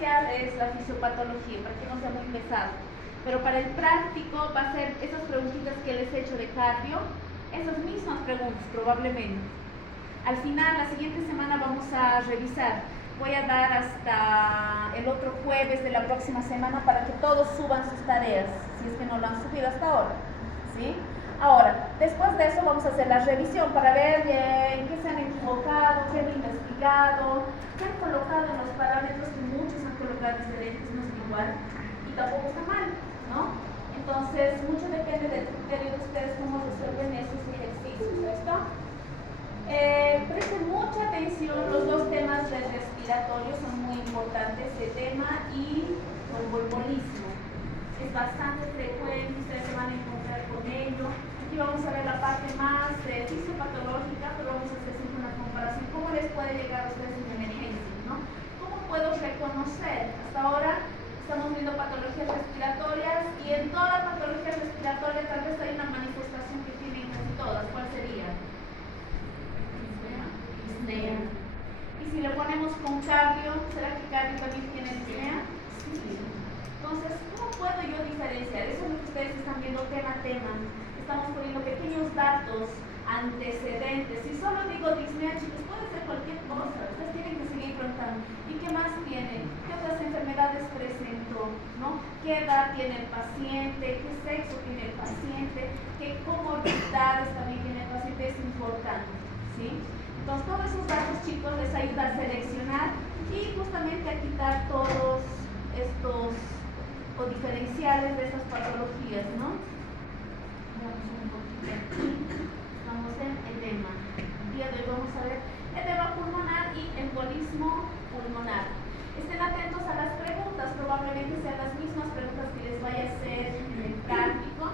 parcial es la fisiopatología, para que no sea muy pesado. Pero para el práctico va a ser esas preguntitas que les he hecho de cardio, esas mismas preguntas probablemente. Al final, la siguiente semana vamos a revisar. Voy a dar hasta el otro jueves de la próxima semana para que todos suban sus tareas, si es que no lo han subido hasta ahora, ¿sí? Ahora, después de eso vamos a hacer la revisión para ver en qué se han equivocado, qué han investigado, qué han colocado en los parámetros, que muchos han colocado diferentes, no es igual, y tampoco está mal, ¿no? Entonces, mucho depende del criterio de ustedes cómo resuelven esos ejercicios, ¿listo? Presten mucha atención, los dos temas del respiratorio son muy importantes, edema y tromboembolismo. Es bastante frecuente, ustedes se van a encontrar con ello. Aquí vamos a ver la parte más fisiopatológica, pero vamos a hacer siempre una comparación. ¿Cómo les puede llegar a ustedes en emergencia, ¿no? ¿Cómo puedo reconocer? Hasta ahora estamos viendo patologías respiratorias y en toda patología respiratoria tal vez hay una manifestación que tienen casi todas. ¿Cuál sería? Disnea. Y si le ponemos con cardio, ¿será que cardio también tiene disnea? Sí. Entonces, ¿cómo puedo yo diferenciar? Eso es lo que ustedes están viendo tema a tema. Estamos poniendo pequeños datos, antecedentes. Si solo digo disnea, chicos, puede ser cualquier cosa. Ustedes tienen que seguir preguntando. ¿Y qué más tiene? ¿Qué otras enfermedades presentó? ¿No? ¿Qué edad tiene el paciente? ¿Qué sexo tiene el paciente? ¿Qué comorbilidades también tiene el paciente? Es importante, ¿sí? Entonces, todos esos datos, chicos, les ayuda a seleccionar y justamente a quitar todos estos o diferenciales de estas patologías, ¿no? Veamos un poquito aquí. Estamos en edema. El día de hoy vamos a ver edema pulmonar y embolismo pulmonar. Estén atentos a las preguntas, probablemente sean las mismas preguntas que les vaya a hacer en el práctico.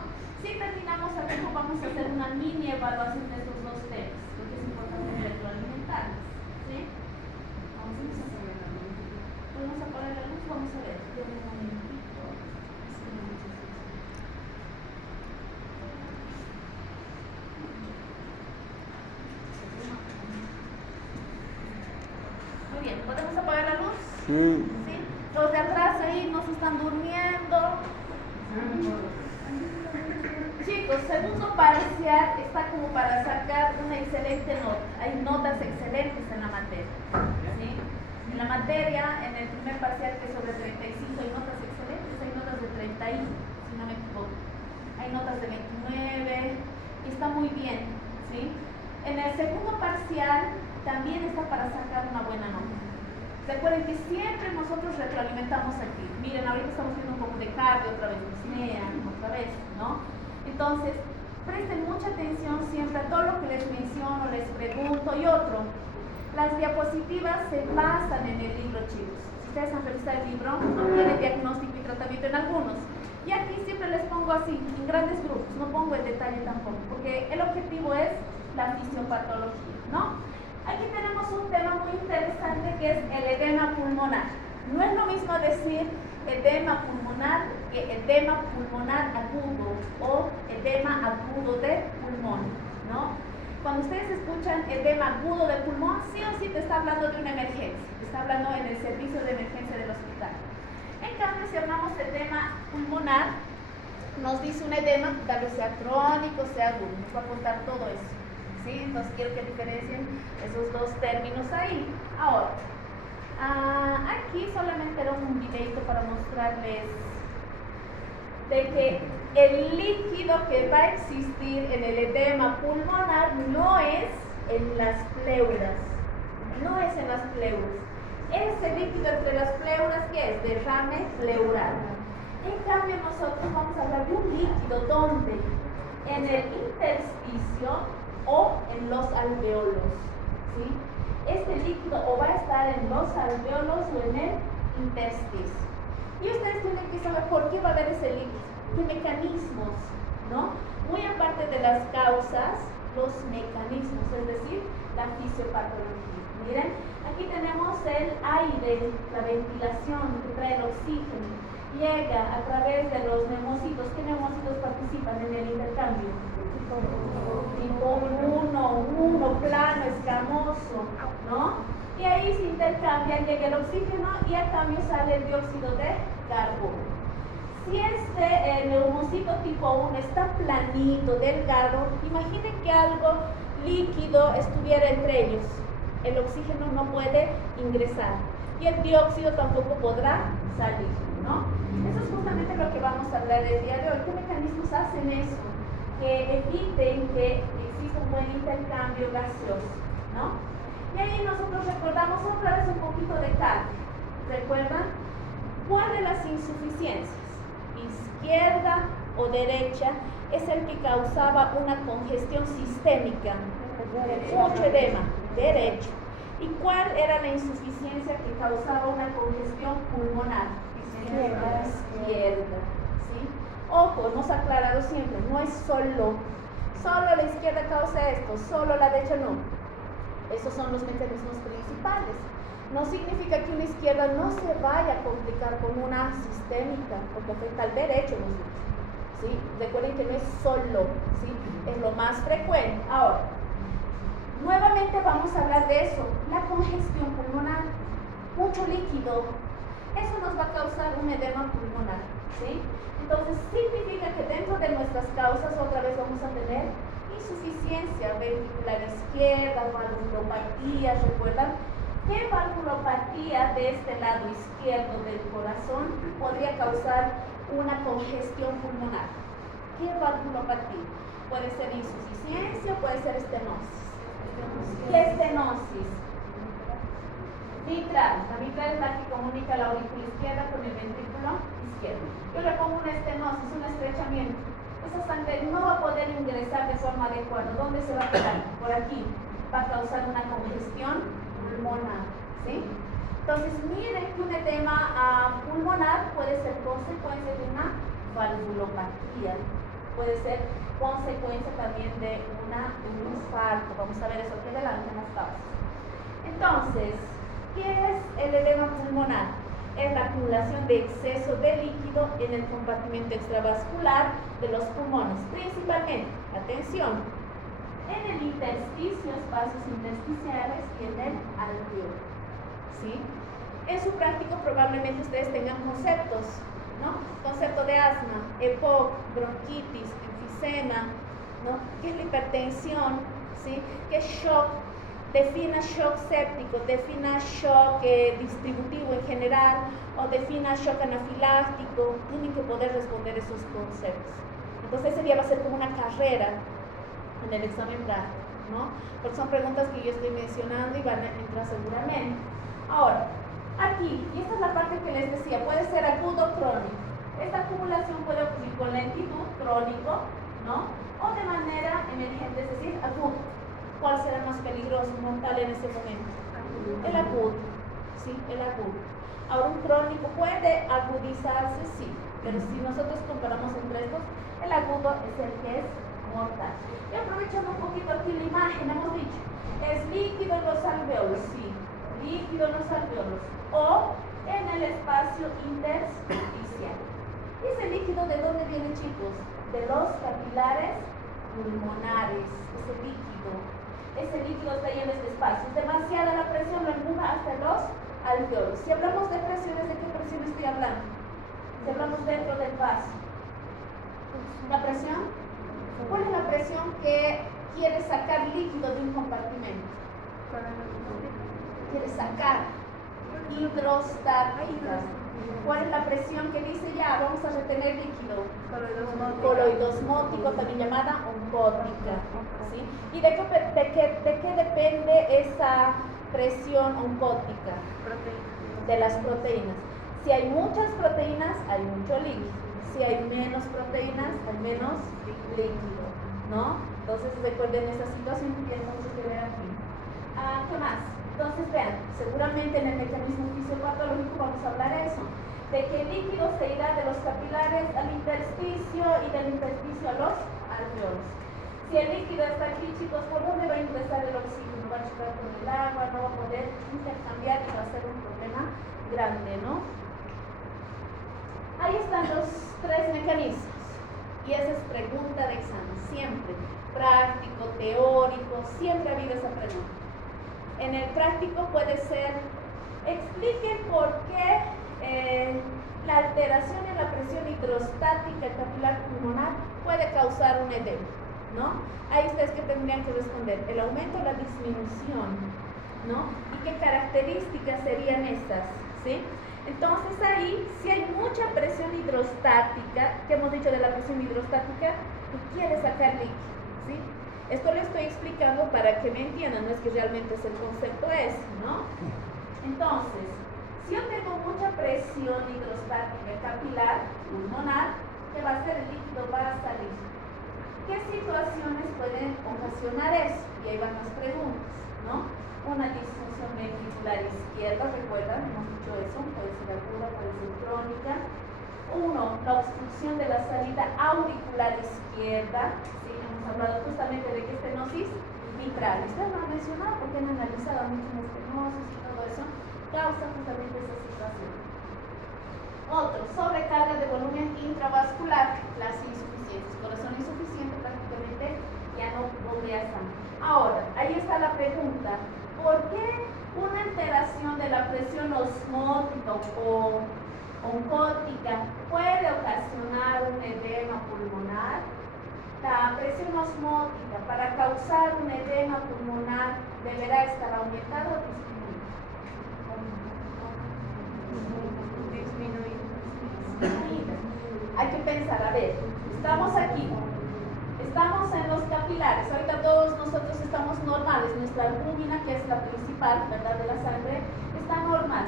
Si terminamos a tiempo, vamos a hacer una mini evaluación de estos dos temas, porque es importante retroalimentarlos, ¿sí? Vamos a empezar. ¿Podemos apagar la luz? Vamos a ver. Muy bien, ¿podemos apagar la luz? Sí. ¿Sí? Los de atrás ahí no se están durmiendo. Chicos, segundo parcial está como para sacar una excelente nota. Hay notas excelentes en la materia, ¿sí? En la materia, en el primer parcial, que es sobre 35, hay notas excelentes, hay notas de 31, si no me equivoco. Hay notas de 29 y está muy bien, ¿sí? En el segundo parcial también está para sacar una buena nota. Recuerden que siempre nosotros retroalimentamos aquí. Miren, ahorita estamos viendo un poco de cardio, otra vez disnea, otra vez, ¿no? Entonces, presten mucha atención siempre a todo lo que les menciono, les pregunto. Y otro, las diapositivas se basan en el libro, chicos. Si ustedes han revisado el libro, no tiene diagnóstico y tratamiento en algunos. Y aquí siempre les pongo así, en grandes grupos, no pongo en detalle tampoco, porque el objetivo es la fisiopatología, ¿no? Aquí tenemos un tema muy interesante que es el edema pulmonar. No es lo mismo decir edema pulmonar que edema pulmonar agudo o edema agudo de pulmón, ¿no? Cuando ustedes escuchan edema agudo de pulmón, sí o sí te está hablando de una emergencia, te está hablando en el servicio de emergencia del hospital. En cambio, si hablamos de edema pulmonar, nos dice un edema, tal vez sea crónico, sea agudo, nos va a contar todo eso. ¿Sí? Entonces quiero que diferencien esos dos términos ahí. Ahora, aquí solamente era un videito para mostrarles de que el líquido que va a existir en el edema pulmonar no es en las pleuras, no es en las pleuras. Ese líquido entre las pleuras, ¿qué es? Derrame pleural. En cambio, nosotros vamos a hablar de un líquido donde en el intersticio o en los alveolos, ¿sí? Este líquido o va a estar en los alveolos o en el intersticio. Y ustedes tienen que saber por qué va a haber ese líquido, qué mecanismos, ¿no? Muy aparte de las causas, los mecanismos, es decir, la fisiopatología. Miren, aquí tenemos el aire, la ventilación que trae el oxígeno, llega a través de los neumocitos. ¿Qué neumocitos participan en el intercambio? Tipo 1, plano, escamoso, ¿no? y ahí se intercambia, llega el oxígeno y a cambio sale el dióxido de carbono. Si este neumocito tipo 1 está planito, delgado, imaginen que algo líquido estuviera entre ellos. El oxígeno no puede ingresar y el dióxido tampoco podrá salir, ¿no? Eso es justamente lo que vamos a hablar el día de hoy. ¿Qué mecanismos hacen eso? Que eviten que exista un buen intercambio gaseoso, ¿no? Y ahí nosotros recordamos otra vez un poquito de cálculo. ¿Recuerdan? ¿Cuál de las insuficiencias, izquierda o derecha, es el que causaba una congestión sistémica? Mucho edema, derecho. ¿Y cuál era la insuficiencia que causaba una congestión pulmonar? Izquierda. ¿Sí? Ojo, hemos aclarado siempre, no es solo la izquierda causa esto, solo la derecha no. Esos son los mecanismos principales. No significa que una izquierda no se vaya a complicar con una sistémica, porque afecta al derecho, ¿sí? Recuerden que no es solo, ¿sí? Es lo más frecuente. Ahora, nuevamente vamos a hablar de eso, la congestión pulmonar, mucho líquido, eso nos va a causar un edema pulmonar, ¿sí? Entonces significa que dentro de nuestras causas otra vez vamos a tener insuficiencia ventricular izquierda, valvulopatía. ¿Recuerdan? ¿Qué valvulopatía de este lado izquierdo del corazón podría causar una congestión pulmonar? ¿Qué valvulopatía? Puede ser insuficiencia, puede ser estenosis. ¿Qué estenosis? Mitral. La mitral es la que comunica la aurícula izquierda con el ventrículo izquierdo. Yo le pongo una estenosis, un estrechamiento. Esa sangre no va a poder ingresar de forma adecuada. ¿Dónde se va a quedar? Por aquí. Va a causar una congestión pulmonar. ¿Sí? Entonces, miren que un edema pulmonar puede ser consecuencia de una valvulopatía. Puede ser consecuencia también de un infarto. Vamos a ver eso aquí adelante en las causas. Entonces, ¿qué es el edema pulmonar? Es la acumulación de exceso de líquido en el compartimento extravascular de los pulmones, principalmente, atención, en el intersticio, espacios intersticiales y en el alveolo, ¿sí? En su práctico probablemente ustedes tengan conceptos, ¿no? Concepto de asma, EPOC, bronquitis, enfisema, ¿no? ¿Qué es la hipertensión? ¿Sí? ¿Qué es shock? Defina shock séptico, defina shock distributivo en general o defina shock anafiláctico. Tienen que poder responder esos conceptos. Entonces ese día va a ser como una carrera en el examen práctico, ¿no? Porque son preguntas que yo estoy mencionando y van a entrar seguramente. Ahora, aquí, y esta es la parte que les decía, puede ser agudo o crónico. Esta acumulación puede ocurrir con lentitud, crónico, ¿no? O de manera emergente, es decir, agudo. ¿Cuál será más peligroso, mortal en ese momento? El agudo, ¿sí? El agudo. Ahora, un crónico puede agudizarse, sí, pero si nosotros comparamos entre estos, el agudo es el que es mortal. Y aprovechando un poquito aquí la imagen, hemos dicho, es líquido en los alveolos, sí, líquido en los alveolos, o en el espacio intersticial. ¿Y ese líquido de dónde viene, chicos? De los capilares pulmonares, ese líquido está ahí en este espacio. Es demasiada la presión, lo empuja hasta los alveolos. Si hablamos de presiones, ¿de qué presión estoy hablando? Si hablamos dentro del vaso. ¿La presión? ¿Cuál es la presión que quiere sacar líquido de un compartimento? Quiere sacar hidrostática. ¿Cuál es la presión que dice ya vamos a retener líquido? Coloidosmótico, también llamada oncótica, ¿sí? ¿Y de qué depende esa presión oncótica? De las proteínas. Si hay muchas proteínas, hay mucho líquido. Si hay menos proteínas, hay menos líquido, ¿no? Entonces recuerden esa situación que tiene mucho que ver aquí. ¿Qué más? Entonces vean, seguramente en el mecanismo fisiopatológico vamos a hablar de eso, de que el líquido se irá de los capilares al intersticio y del intersticio a los alveolos. Si el líquido está aquí, chicos, ¿por dónde va a ingresar el oxígeno? Va a chocar con el agua, no va a poder intercambiar y va a ser un problema grande, ¿no? Ahí están los tres mecanismos. Y esa es pregunta de examen, siempre. Práctico, teórico, siempre ha habido esa pregunta. en el práctico puede ser, expliquen por qué la alteración en la presión hidrostática capilar pulmonar puede causar un edema, ¿no? Ahí ustedes que tendrían que responder, el aumento o la disminución, ¿no? ¿Y qué características serían estas? ¿Sí? Entonces ahí, si hay mucha presión hidrostática, que hemos dicho de la presión hidrostática, que quiere sacar líquido, ¿sí? Esto lo estoy explicando para que me entiendan, no es que realmente es el concepto ese, ¿no? Entonces, si yo tengo mucha presión hidrostática capilar pulmonar, ¿qué va a hacer? El líquido va a salir. ¿Qué situaciones pueden ocasionar eso? Y ahí van las preguntas, ¿no? Una disfunción ventricular izquierda, recuerdan, hemos dicho eso, puede ser aguda, puede ser crónica. Uno, la obstrucción de la salida auricular izquierda, ¿sí? Hemos hablado justamente de que estenosis mitral, ustedes lo han mencionado porque han analizado mucho la estenosis y todo eso, causa justamente esa situación. Otro, sobrecarga de volumen intravascular, las insuficientes, corazón insuficiente prácticamente ya no bombea sangre. Ahora, ahí está la pregunta, ¿por qué una alteración de la presión osmótica o oncótica puede ocasionar un edema pulmonar? La presión osmótica para causar un edema pulmonar deberá estar aumentada o disminuida. Hay que pensar, a ver, estamos aquí, estamos en los capilares, ahorita todos nosotros estamos normales, nuestra albúmina, que es la principal, ¿verdad?, de la sangre, está normal.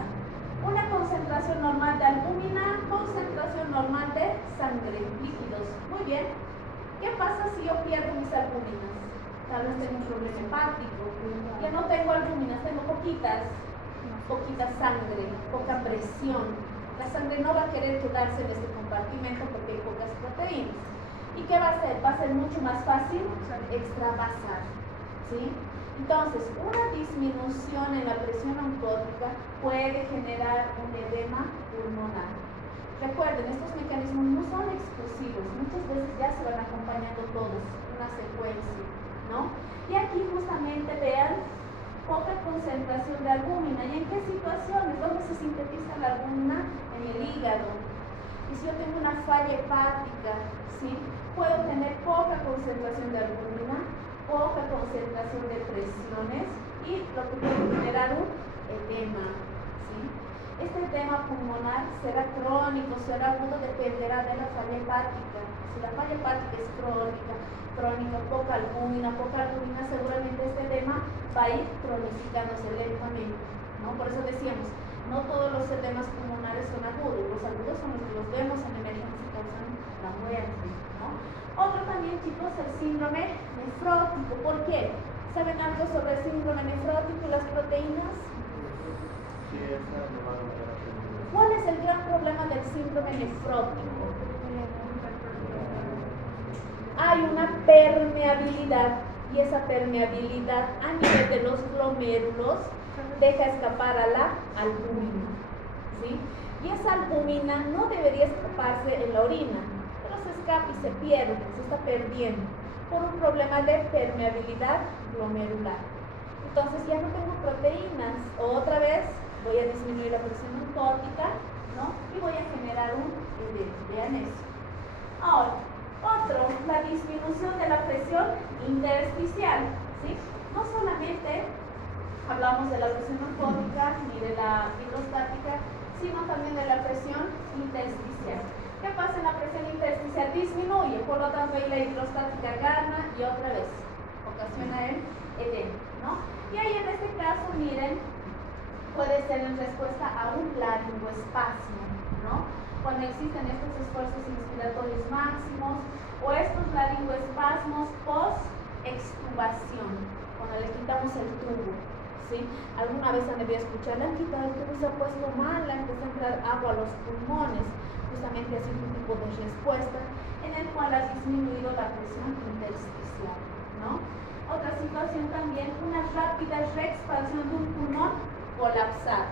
Una concentración normal de albúmina, concentración normal de sangre, líquidos. Muy bien. ¿Qué pasa si yo pierdo mis albúminas? Tal vez tengo un problema hepático, ya no tengo albúminas, tengo poquita sangre, poca presión. La sangre no va a querer quedarse en este compartimento porque hay pocas proteínas. ¿Y qué va a hacer? Va a ser mucho más fácil extravasar, ¿sí? Entonces, una disminución en la presión oncótica puede generar un edema pulmonar. Recuerden, estos mecanismos no son exclusivos, muchas veces ya se van acompañando todos, una secuencia, ¿no? Y aquí justamente vean poca concentración de albúmina. ¿Y en qué situaciones? ¿Dónde se sintetiza la albúmina? En el hígado. Y si yo tengo una falla hepática, ¿sí?, puedo tener poca concentración de albúmina, poca concentración de presiones y lo que puede generar un edema, ¿sí? Este edema pulmonar será crónico, será agudo, dependerá de la falla hepática. Si la falla hepática es crónica, poca albúmina, seguramente este edema va a ir cronificándose lentamente, ¿no? Por eso decíamos, no todos los edemas pulmonares son agudos, los agudos son los que los vemos en emergencia y causan la muerte, ¿no? Otro también, chicos, el síndrome nefrótico. ¿Por qué? ¿Saben algo sobre el síndrome nefrótico y las proteínas? Sí, ¿Cuál es el gran problema del síndrome nefrótico? Hay una permeabilidad, y esa permeabilidad a nivel de los glomérulos deja escapar a la albúmina, ¿sí? Y esa albúmina no debería escaparse en la orina, pero se escapa y se pierde, se está perdiendo por un problema de permeabilidad glomerular. Entonces ya no tengo proteínas, otra vez voy a disminuir la presión oncótica, ¿no? Y voy a generar un edema. Vean eso. Ahora, otro, la disminución de la presión intersticial, ¿sí? No solamente hablamos de la presión oncótica ni de la hidrostática, sino también de la presión intersticial. ¿Qué pasa en la presión intersticial? Disminuye, por lo tanto ahí la hidrostática gana y otra vez ocasiona el edema, ¿no? Y ahí en este caso, miren, puede ser en respuesta a un laringoespasmo, ¿no? Cuando existen estos esfuerzos inspiratorios máximos o estos laringoespasmos post-extubación, cuando le quitamos el tubo, ¿sí? Alguna vez han debido escuchar, le han quitado el tubo y se ha puesto mal, le empezó a entrar agua a los pulmones, justamente así un tipo de respuesta en el cual ha disminuido la presión intersticial, ¿no? Otra situación también, una rápida reexpansión de un pulmón colapsado.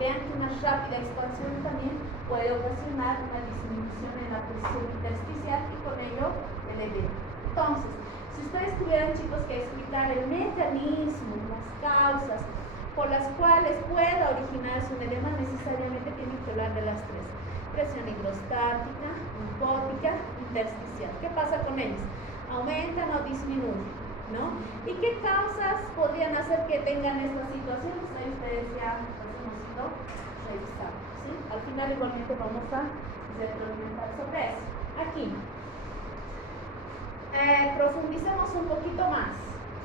Vean que una rápida expansión también puede ocasionar una disminución en la presión intersticial y con ello el edema. Entonces, Si ustedes tuvieran, chicos, que explicar el mecanismo, las causas por las cuales pueda originarse un edema, necesariamente tienen que hablar de las tres: presión hidrostática, linfótica, intersticial. ¿Qué pasa con ellos? ¿Aumentan o disminuyen? ¿No? ¿Y qué causas podrían hacer que tengan estas situaciones? Ahí ustedes ya las hemos ido revisando, ¿sí? Al final igualmente vamos a retroalimentar sobre eso. Aquí. Profundicemos un poquito más.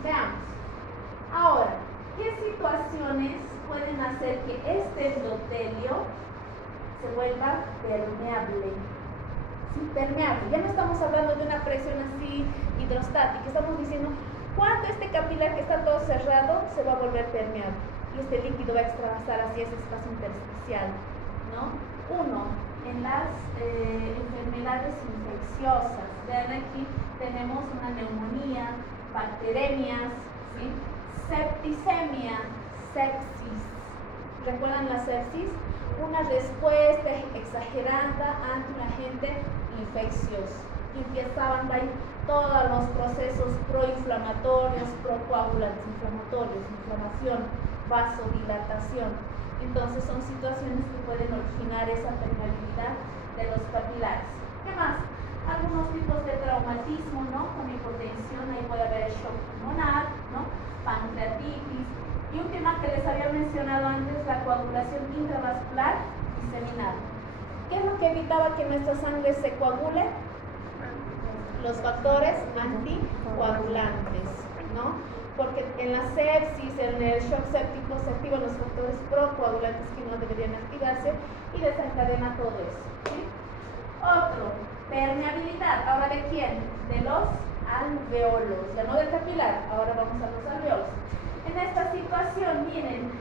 Veamos. Ahora, ¿qué situaciones pueden hacer que este endotelio se vuelva permeable? Sí, permeable. Ya no estamos hablando de una presión así hidrostática, estamos diciendo cuando este capilar que está todo cerrado se va a volver permeable y este líquido va a extravasar hacia ese espacio intersticial, ¿no? Uno, en las enfermedades infecciosas. Vean aquí, tenemos una neumonía, bacteremias, ¿sí? Septicemia, sepsis. ¿Recuerdan la sepsis? Una respuesta exagerada ante un agente infeccioso. Empezaban ahí todos los procesos proinflamatorios, procoagulantes inflamatorios, inflamación, vasodilatación. Entonces son situaciones que pueden originar esa permeabilidad de los capilares. ¿Qué más? Algunos tipos de traumatismo, ¿no? Con hipotensión, ahí puede haber shock pulmonar, ¿no? Pancreatitis. Y un tema que les había mencionado antes, la coagulación intravascular diseminada. ¿Qué es lo que evitaba que nuestra sangre se coagule? Los factores anticoagulantes, ¿no? Porque en la sepsis, en el shock séptico, se activan los factores procoagulantes que no deberían activarse y desencadena todo eso, ¿sí? Otro, permeabilidad. ¿Ahora de quién? De los alveolos, ya no del capilar, ahora vamos a los alveolos. En esta situación, miren,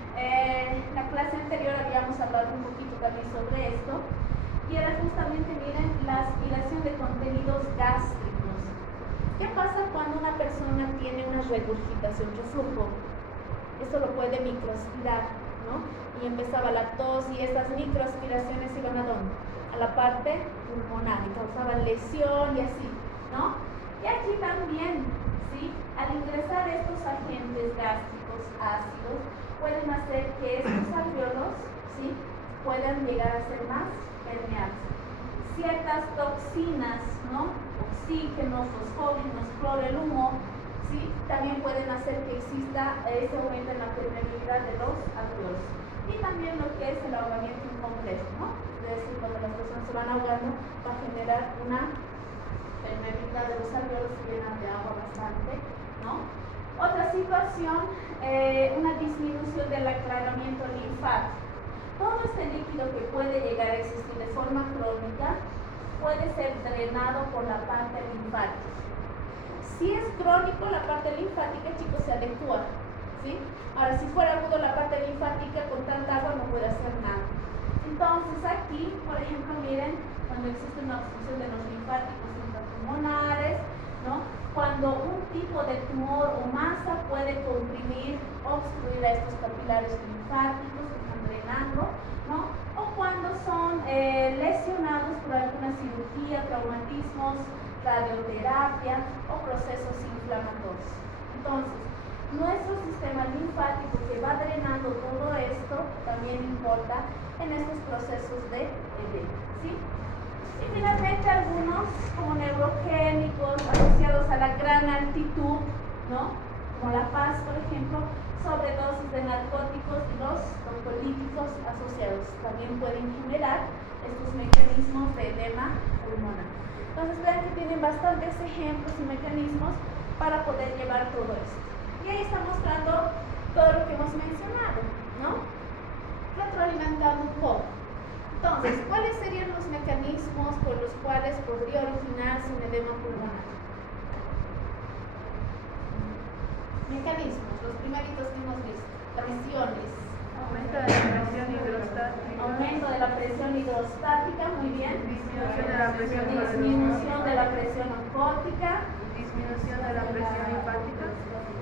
la clase anterior habíamos hablado un poquito también sobre esto, y era justamente, miren, la aspiración de contenidos gástricos. ¿Qué pasa cuando una persona tiene una regurgitación, reflujo? Esto lo puede microaspirar, ¿no? Y empezaba la tos y estas microaspiraciones iban ¿a dónde? A la parte pulmonar y causaban lesión y así, ¿no? Y aquí también, ¿sí? Al ingresar estos agentes gástricos ácidos, pueden hacer que estos alveolos, ¿sí? Puedan llegar a ser más permeables. Ciertas toxinas, ¿no? Oxígeno, fosfógenos, cloro, el humo, ¿sí? También pueden hacer que exista ese aumento en la permeabilidad de los alveolos. Y también lo que es el ahogamiento incompleto, ¿no? Es decir, cuando las personas se van ahogando, va a generar una permeabilidad de los alveolos que llenan de agua bastante, ¿no? Otra situación, una disminución del aclaramiento linfático. Todo este líquido que puede llegar a existir de forma crónica puede ser drenado por la parte linfática. Si es crónico, la parte linfática, chicos, se adecua, ¿sí? Ahora, si fuera agudo, la parte linfática con tanta agua no puede hacer nada. Entonces, aquí, por ejemplo, miren, cuando existe una obstrucción de los linfáticos intrapulmonares, ¿no? Cuando un tipo de tumor o masa puede comprimir, obstruir a estos capilares linfáticos que están drenando, ¿no? O cuando son lesionados por alguna cirugía, traumatismos, radioterapia o procesos inflamatorios. Entonces, nuestro sistema linfático que va drenando todo esto también importa en estos procesos de edema, ¿sí? Y finalmente algunos como neurogénicos asociados a la gran altitud, ¿no? Como la paz, por ejemplo, sobredosis de narcóticos y los tocolíticos asociados también pueden generar estos mecanismos de edema pulmonar. Entonces vean que tienen bastantes ejemplos y mecanismos para poder llevar todo esto. Y ahí está mostrando todo lo que hemos mencionado, ¿no? Retroalimentando un poco. Entonces, ¿cuáles serían los mecanismos por los cuales podría originarse un edema pulmonar? Mecanismos, los primeritos que hemos visto. Presiones. Aumento de la presión hidrostática. Aumento de la presión hidrostática, muy bien. Disminución de la presión Disminución de la presión oncótica. Disminución de la presión linfática.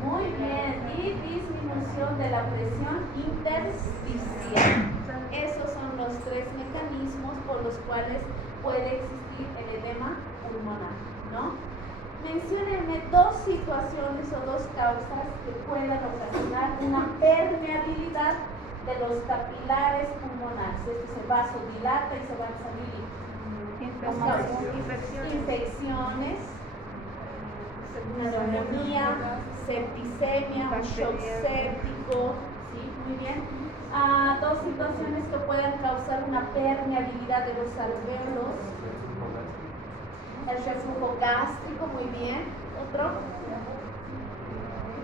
Muy bien. Y disminución de la presión intersticial. Esos son los tres mecanismos por los cuales puede existir el edema pulmonar, ¿no? Menciónenme dos situaciones o dos causas que puedan ocasionar una permeabilidad de los capilares pulmonares. Se vasodilata y se van a salir infecciones, neumonía, septicemia, un shock séptico, ¿sí? Muy bien. Dos situaciones que puedan causar una permeabilidad de los alvéolos. El reflujo gástrico, muy bien. Otro.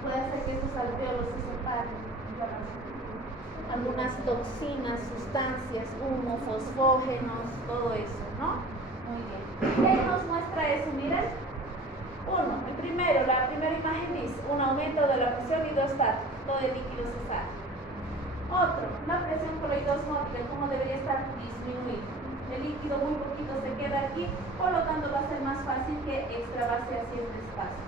Puede hacer que esos alvéolos se separen. Algunas toxinas, sustancias, humo, fosfógenos, todo eso, ¿no? Muy bien. ¿Qué nos muestra eso? Miren. La primera imagen dice un aumento de la presión hidrostática, todo el líquido se sale. Otro, la presión coloidosmótica, ¿cómo debería estar? Disminuida. El líquido muy poquito se queda aquí, por lo tanto va a ser más fácil que extravase hacia este espacio.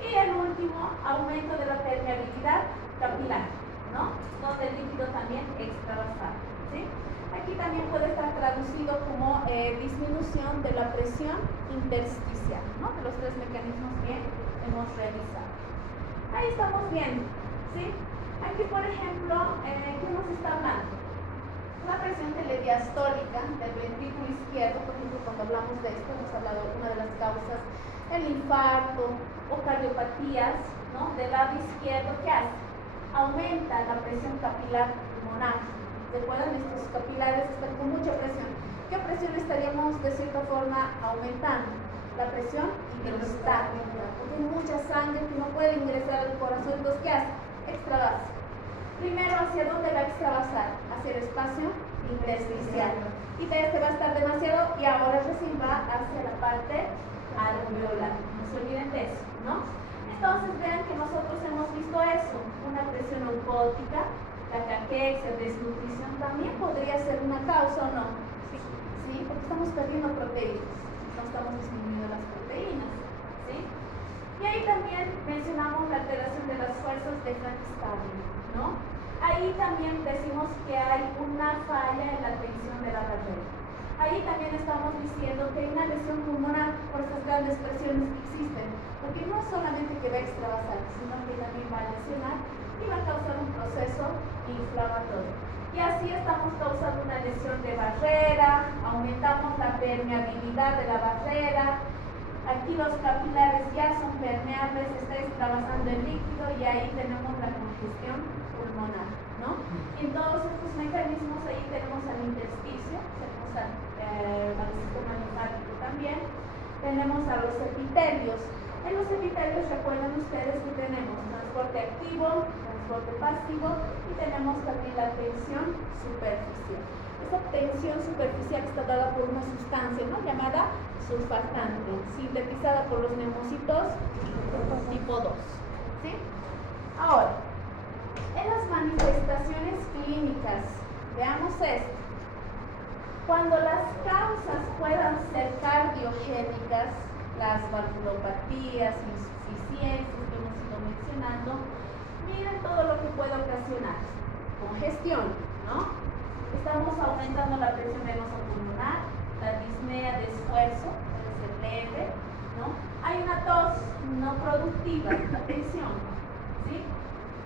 Y el último, aumento de la permeabilidad capilar, ¿no? Donde el líquido también extravasado, ¿sí? Aquí también puede estar traducido como disminución de la presión intersticial, ¿no? De los tres mecanismos que hemos realizado. Ahí estamos viendo, ¿sí? Aquí, por ejemplo, ¿qué nos está hablando? La presión telediastólica del ventrículo izquierdo, por ejemplo, cuando hablamos de esto, hemos hablado de una de las causas, el infarto o cardiopatías, ¿no? Del lado izquierdo, ¿qué hace? Aumenta la presión capilar pulmonar. ¿Recuerdan? Estos capilares están con mucha presión. ¿Qué presión estaríamos de cierta forma aumentando? La presión hidrostática, porque hay mucha sangre que no puede ingresar al corazón. Entonces, ¿qué hace? Extravasa. Primero, ¿hacia dónde va a extravasar? Hacia el espacio intersticial. Y de este va a estar demasiado y ahora recién va hacia la parte alveolar. No se olviden de eso, ¿no? Entonces, vean que nosotros hemos visto eso. Una presión eupótica, la caquexia, desnutrición, también podría ser una causa o no. ¿Sí? Porque estamos perdiendo proteínas. No estamos disminuyendo las proteínas. ¿Sí? Y ahí también mencionamos la alteración de las fuerzas de Frank Starling, ¿no? Ahí también decimos que hay una falla en la tensión de la barrera. Ahí también estamos diciendo que hay una lesión pulmonar por estas grandes presiones que existen, porque no solamente que va a extravasar, sino que también va a lesionar y va a causar un proceso inflamatorio. Y así estamos causando una lesión de barrera, aumentamos la permeabilidad de la barrera. Aquí los capilares ya son permeables, está extravasando el líquido y ahí tenemos la congestión pulmonar, ¿no? En todos estos mecanismos ahí tenemos al intersticio, tenemos al sistema linfático también, tenemos a los epitelios. En los epitelios recuerden ustedes que tenemos transporte activo, transporte pasivo y tenemos también la tensión superficial. Esta tensión superficial está dada por una sustancia, ¿no? Llamada surfactante, sintetizada por los neumocitos tipo 2. ¿Sí? Ahora, en las manifestaciones clínicas, veamos esto. Cuando las causas puedan ser cardiogénicas, las valvulopatías, insuficiencias que hemos ido mencionando, miren todo lo que puede ocasionar. Congestión, ¿no? Estamos aumentando la presión venosa pulmonar, la disnea de esfuerzo, puede ser leve, ¿no? Hay una tos no productiva, atención, ¿sí?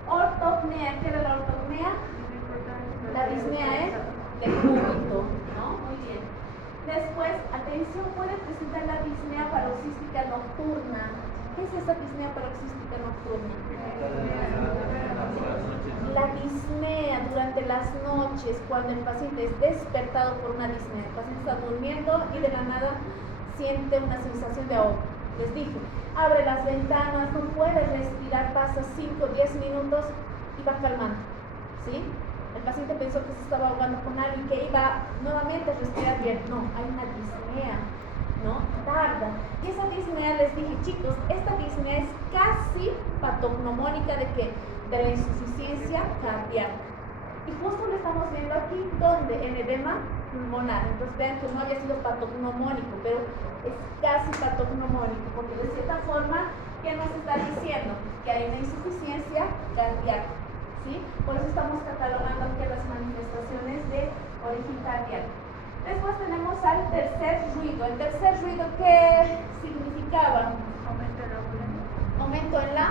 Ortopnea, ¿qué era la ortopnea? La disnea es de cúbito, ¿no? Muy bien. Después, atención, puede presentar la disnea paroxística nocturna. ¿Qué es esa disnea paroxística nocturna? La disnea durante las noches, cuando el paciente es despertado por una disnea. El paciente está durmiendo y de la nada siente una sensación de ahogo. Les dije, abre las ventanas, no puede respirar, pasa 5 o 10 minutos y va calmando, ¿sí? El paciente pensó que se estaba ahogando con algo y que iba nuevamente a respirar bien. No, hay una disnea, ¿no? Tarda. Y esa disnea, les dije, chicos, esta disnea es casi patognomónica de que de la insuficiencia cardíaca. Y justo lo estamos viendo aquí, donde en edema pulmonar. Entonces vean que no había sido patognomónico, pero es casi patognomónico, porque de cierta forma, ¿qué nos está diciendo? Que hay una insuficiencia cardíaca. ¿Sí? Por eso estamos catalogando aquí las manifestaciones de origen cardíaco. Después tenemos al tercer ruido. El tercer ruido, ¿qué significaba? Aumento aumento en la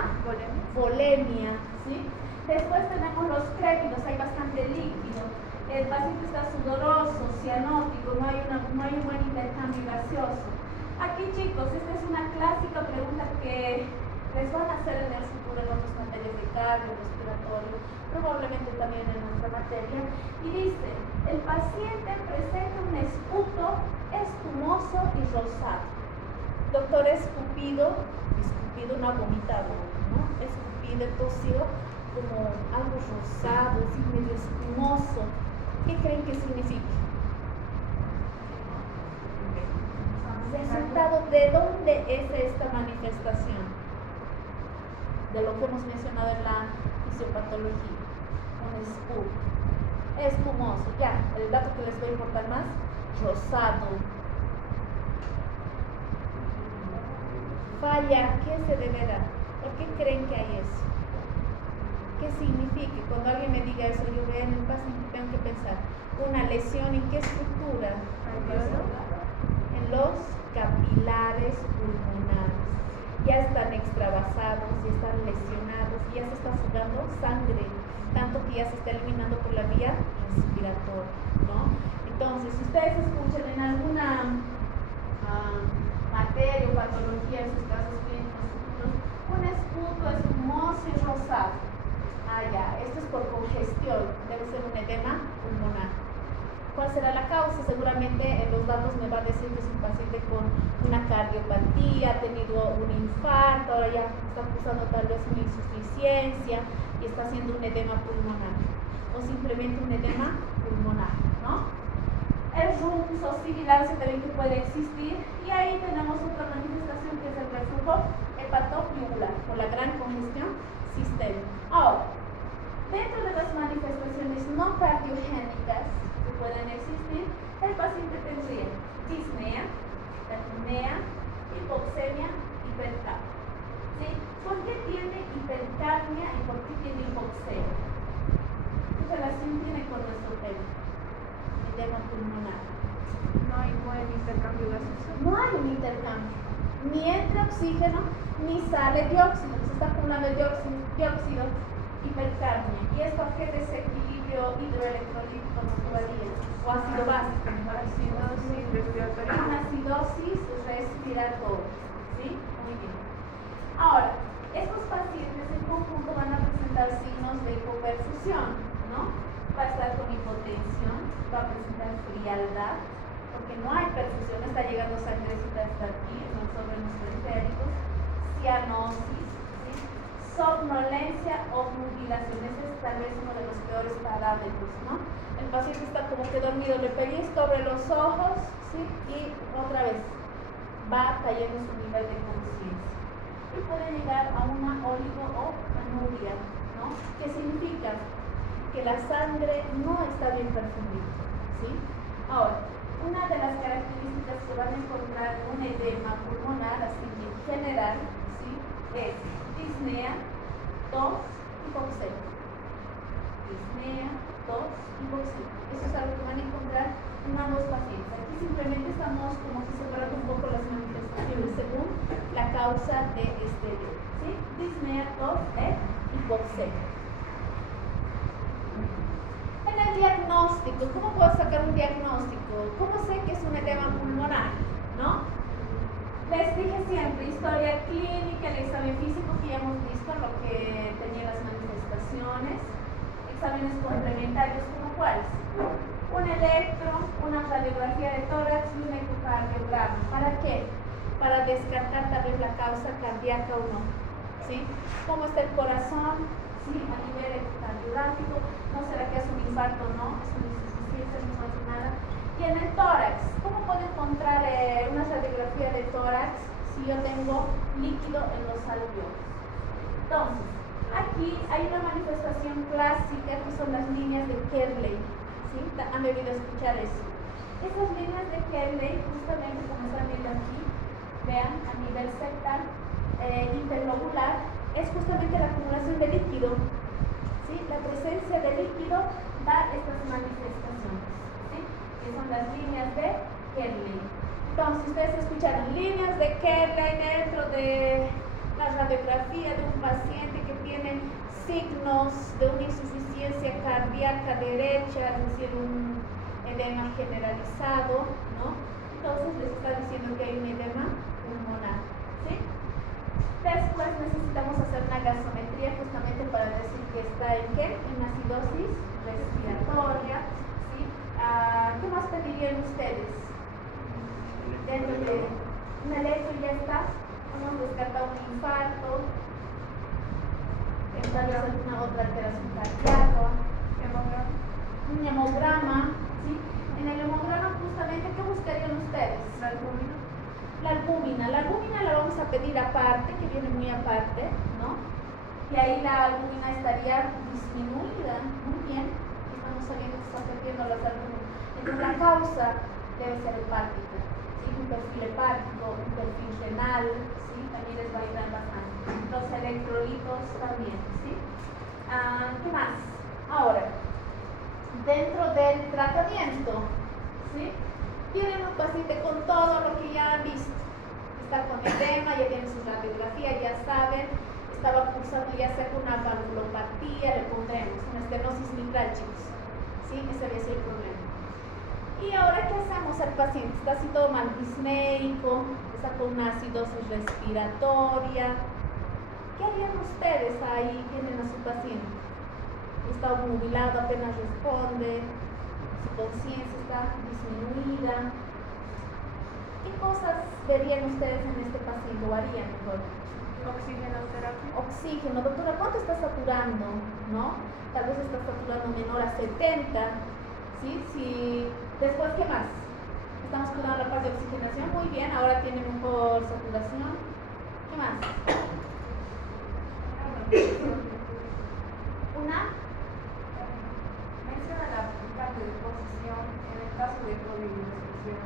volemia, ¿sí? Después tenemos los crépidos, hay bastante líquido. El paciente está sudoroso, cianótico, no hay un buen intercambio gaseoso. Aquí, chicos, esta es una clásica pregunta que les van a hacer en el futuro en otras materias de cardio, respiratorio, probablemente también en nuestra materia. Y dice, el paciente presenta un esputo espumoso y rosado. Doctor, escupido, no ha vomitado, ¿no? Escupido, tosido, como algo rosado, así medio espumoso. ¿Qué creen que significa? Resultado, ¿de dónde es esta manifestación? De lo que hemos mencionado en la fisiopatología. Un esputo. Espumoso, ya, el dato que les va a importar más, rosado. Falla, ¿qué se deberá? ¿Por qué creen que hay eso? ¿Qué significa? Cuando alguien me diga eso, yo veo en el paciente, tengo que pensar, una lesión, ¿en qué estructura? En los capilares pulmonares. Ya están extravasados, ya están lesionados, ya se está fugando sangre, tanto que ya se está eliminando por la vía respiratoria, ¿no? Entonces, si ustedes escuchan en alguna materia o patología en sus casos clínicos futuros, un esputo espumoso y rosado. Ya, esto es por congestión, debe ser un edema pulmonar. ¿Cuál será la causa? Seguramente en los datos me va a decir que es un paciente con una cardiopatía, ha tenido un infarto, ahora ya está acusando tal vez una insuficiencia y está haciendo un edema pulmonar o simplemente un edema pulmonar, ¿no? El rumbo sibilancia también que puede existir y ahí tenemos otra manifestación que es el reflujo hepatopiular por la gran congestión sistémica. Ahora, dentro de las manifestaciones no cardiogénicas que pueden existir, el paciente tendría disnea, apnea, hipoxemia, hipercapnia. ¿Sí? ¿Por qué tiene hipercapnia y por qué tiene hipoxemia? ¿Qué relación tiene con nuestro tema? Edema pulmonar. No hay buen intercambio gaseoso. No hay un intercambio. Ni entra oxígeno, ni sale dióxido. Se está acumulando dióxido, hipercapnia. ¿Y esto a qué desequilibrio hidroelectrolítico nos llevaría? O ácido básico. Acidosis respiratoria. Una acidosis respiratoria. ¿Sí? Muy bien. Ahora, estos pacientes en conjunto van a presentar signos de hipoperfusión, ¿no? Va a estar con hipotensión, va a presentar frialdad, porque no hay perfusión, está llegando sangrecita hasta aquí, en los órganos periféricos, cianosis, ¿sí? Somnolencia o mutilación. Ese es tal vez uno de los peores parámetros, ¿no? El paciente está como que dormido, le pellizco, abre los ojos, ¿sí? Y otra vez va cayendo su nivel de conciencia. Y puede llegar a una oligoanuria, ¿no? ¿Qué significa? Que la sangre no está bien perfumada, ¿sí? Ahora, una de las características que van a encontrar en un edema pulmonar, así en general, ¿sí? Es disnea, tos, hipoxemia. Disnea, tos, hipoxemia. Eso es algo que van a encontrar en ambos pacientes. Aquí simplemente estamos como que separando un poco las manifestaciones según la causa de este edema, ¿sí? Disnea, tos e hipoxemia. En el diagnóstico, ¿cómo puedo sacar un diagnóstico? ¿Cómo sé que es un edema pulmonar? ¿No? Les dije siempre, historia clínica, el examen físico que ya hemos visto, lo que tenía las manifestaciones, exámenes complementarios como cuáles. Un electro, una radiografía de tórax y un ecocardiograma. ¿Para qué? Para descartar tal vez la causa cardíaca o no. ¿Sí? ¿Cómo está el corazón? ¿Sí? A nivel ecocardiográfico, ¿no será que es un infarto o no? Es una insuficiencia, no pasa nada. Y en el tórax, ¿cómo puedo encontrar una radiografía de tórax si yo tengo líquido en los alveolos? Entonces, aquí hay una manifestación clásica que son las líneas de Kerley. ¿Sí? ¿Han debido escuchar eso? Estas líneas de Kerley, justamente como están viendo aquí, vean, a nivel septal, interlobular, es justamente la acumulación de líquido. ¿Sí? La presencia de líquido da estas manifestaciones, ¿sí? Que son las líneas de Kerley. Entonces, ustedes escucharon líneas de Kerley dentro de la radiografía de un paciente que tiene signos de una insuficiencia cardíaca derecha, es decir, un edema generalizado, ¿no? Entonces les está diciendo que hay un edema pulmonar, ¿sí? Después necesitamos hacer una gasometría justamente para decir que está en ¿qué? En acidosis respiratoria, ¿sí? ¿Qué más pedirían ustedes? Dentro de un electro ya está, hemos descartado un infarto, tal vez alguna otra alteración cardíaca, un hemograma, ¿sí? En el hemograma justamente, ¿qué buscarían ustedes? La albúmina. La albúmina la vamos a pedir aparte, que viene muy aparte, ¿no? Y ahí la albúmina estaría disminuida, muy bien, estamos sabiendo que están perdiendo las albúminas. Entonces la causa debe ser hepática, ¿sí? Un perfil hepático, un perfil renal, ¿sí? También les va a ayudar bastante. Los electrolitos también, ¿sí? ¿Qué más? Ahora, dentro del tratamiento, ¿sí? Tienen un paciente con todo lo que ya han visto. Está con edema, ya tiene su radiografía, ya saben, estaba cursando ya sea con una valvulopatía, le pondremos una estenosis mitral, chicos. ¿Sí? Ese había sido el problema. Y ahora, ¿qué hacemos al paciente? Está así todo mal disneico, está con una acidosis respiratoria. ¿Qué harían ustedes ahí? Tienen a su paciente. Está obnubilado, apenas responde, su conciencia está disminuida. ¿Qué cosas verían ustedes en este paciente o harían mejor? Oxigenoterapia. Oxígeno, doctora, ¿cuánto está saturando? ¿No? Tal vez está saturando menor a 70, ¿sí? Después, ¿qué más? Estamos cuidando la parte de oxigenación, muy bien, ahora tiene mejor saturación. ¿Qué más? Una. Menciona el cambio de posición en el caso de COVID-19.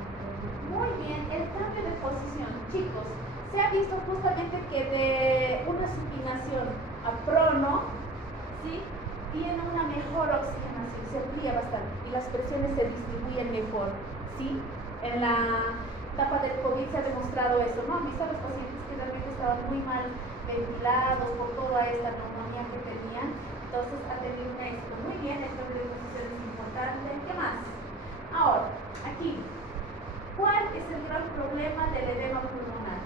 Muy bien, el cambio de posición. Chicos, se ha visto justamente que de una supinación a prono, ¿sí? Tiene una mejor oxigenación, se amplía bastante y las presiones se distribuyen mejor, ¿sí? En la etapa del COVID se ha demostrado eso, ¿no? Han visto a los pacientes que realmente estaban muy mal ventilados por toda esta neumonía que tenían, entonces ha tenido un éxito. Muy bien, el cambio de posición es importante. ¿Qué más? Ahora, aquí, ¿cuál es el gran problema del edema pulmonar?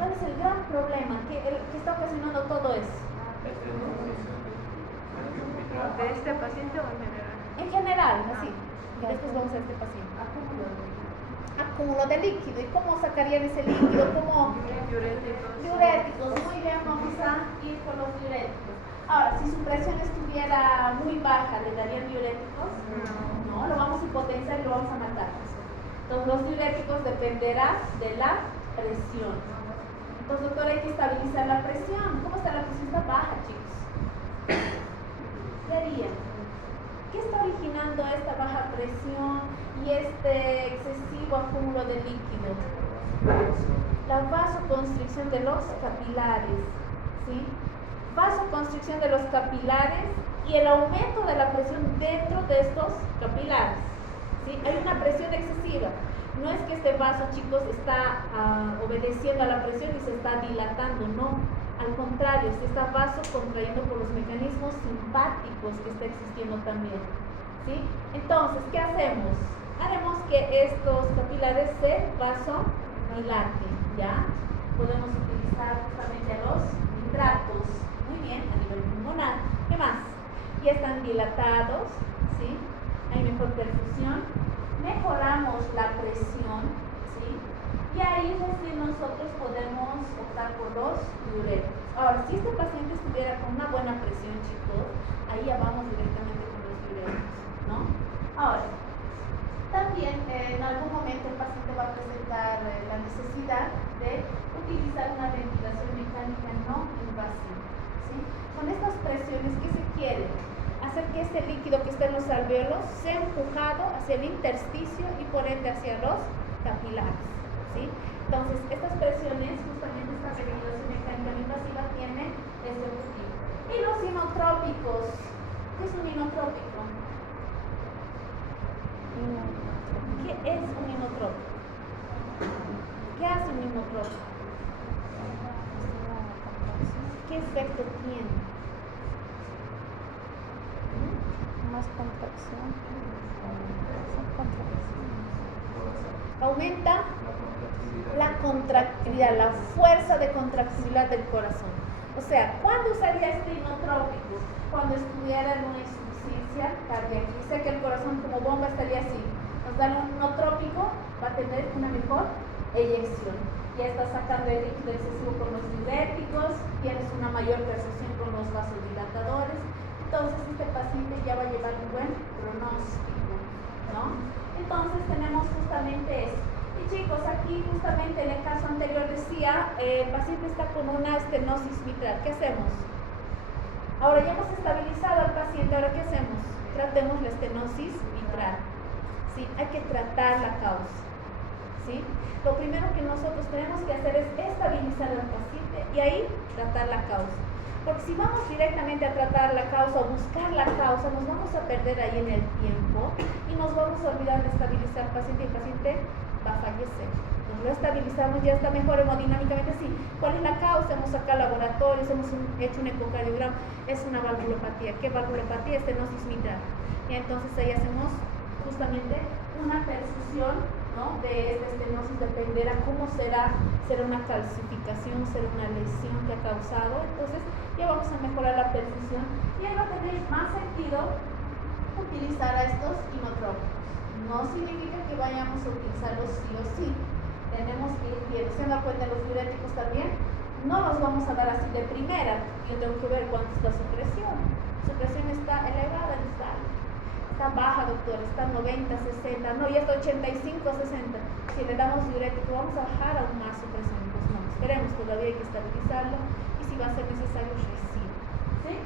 ¿Cuál es el gran problema que está ocasionando todo eso? ¿De este paciente o en general? En general, así. Y después vamos a este paciente. Acúmulo de líquido. ¿Y cómo sacarían ese líquido? ¿Cómo? Diuréticos. Diuréticos. Muy bien, vamos a ir con los diuréticos. Ahora, si su presión estuviera muy baja, ¿le darían diuréticos? No, lo vamos a hipotenciar y lo vamos a matar. Entonces, los diuréticos dependerá de la presión. Entonces, doctor, hay que estabilizar la presión. ¿Cómo está la presión? Está baja, chicos. ¿Qué harían? ¿Qué está originando esta baja presión y este excesivo acúmulo de líquido? La vasoconstricción de los capilares, ¿sí? Vasoconstricción de los capilares y el aumento de la presión dentro de estos capilares, ¿sí? Hay una presión excesiva. No es que este vaso, chicos, está obedeciendo a la presión y se está dilatando, no. Al contrario, se está vasocontrayendo por los mecanismos simpáticos que está existiendo también, ¿sí? Entonces, ¿qué hacemos? Haremos que estos capilares se vasodilaten, ¿ya? Podemos utilizar justamente los nitratos, muy bien, a nivel pulmonar. ¿Qué más? Ya están dilatados, ¿sí? Hay mejor perfusión, mejoramos la presión, ¿sí? Y ahí recién nosotros podemos optar por los diuréticos. Ahora, si este paciente estuviera con una buena presión, chicos, ahí ya vamos directamente con los diuréticos, ¿no? Ahora, también en algún momento el paciente va a presentar la necesidad de utilizar una ventilación mecánica no invasiva, ¿sí? Con estas presiones, ¿qué se quiere? Hacer que este líquido que está en los alvéolos sea empujado hacia el intersticio y por ende hacia los capilares, ¿sí? Entonces, estas presiones, justamente esta ventilación mecánica no invasiva tiene ese objetivo. Y los inotrópicos, ¿qué es un inotrópico? ¿Qué es un inotrópico? ¿Qué hace un inotrópico? inotrópico? ¿Qué efecto tiene? Más contracción. Son contracciones. Aumenta la contractilidad, la fuerza de contractilidad del corazón. O sea, ¿cuándo usaría este inotrópico? Cuando estuviera en una insuficiencia cardíaca. Dice que el corazón como bomba estaría así. Nos dan un inotrópico, va a tener una mejor eyección. Ya está sacando el líquido excesivo con los diuréticos, tienes una mayor perfusión con los vasodilatadores. Entonces este paciente ya va a llevar un buen pronóstico, ¿no? Entonces tenemos justamente eso. Y chicos, aquí justamente en el caso anterior decía, el paciente está con una estenosis mitral. ¿Qué hacemos? Ahora ya hemos estabilizado al paciente, ¿ahora qué hacemos? Tratemos la estenosis mitral. ¿Sí? Hay que tratar la causa. ¿Sí? Lo primero que nosotros tenemos que hacer es estabilizar al paciente y ahí tratar la causa. Porque si vamos directamente a tratar la causa o buscar la causa, nos vamos a perder ahí en el tiempo y nos vamos a olvidar de estabilizar al paciente y el paciente va a fallecer. Nos lo estabilizamos, ya está mejor hemodinámicamente, sí. ¿Cuál es la causa? Hemos sacado laboratorios, hemos hecho un ecocardiograma, es una valvulopatía. ¿Qué valvulopatía? Estenosis mitral. Y entonces ahí hacemos justamente una perfusión, ¿no? De esta estenosis, dependerá cómo será una calcificación, será una lesión que ha causado. Entonces ya vamos a mejorar la perfusión y ahí va a tener más sentido utilizar a estos inotrópicos. No significa que vayamos a utilizarlos sí o sí. Tenemos que ir viendo. ¿Se dan cuenta? Los diuréticos también no los vamos a dar así de primera. Yo tengo que ver cuánto está su presión. Su presión está elevada, está baja, doctor, está 90, 60, no, ya está 85, 60. Si le damos diurético, vamos a bajar aún más su presión. Pues no, esperemos, todavía hay que estabilizarlo y si va a ser necesario, recibe. ¿Sí?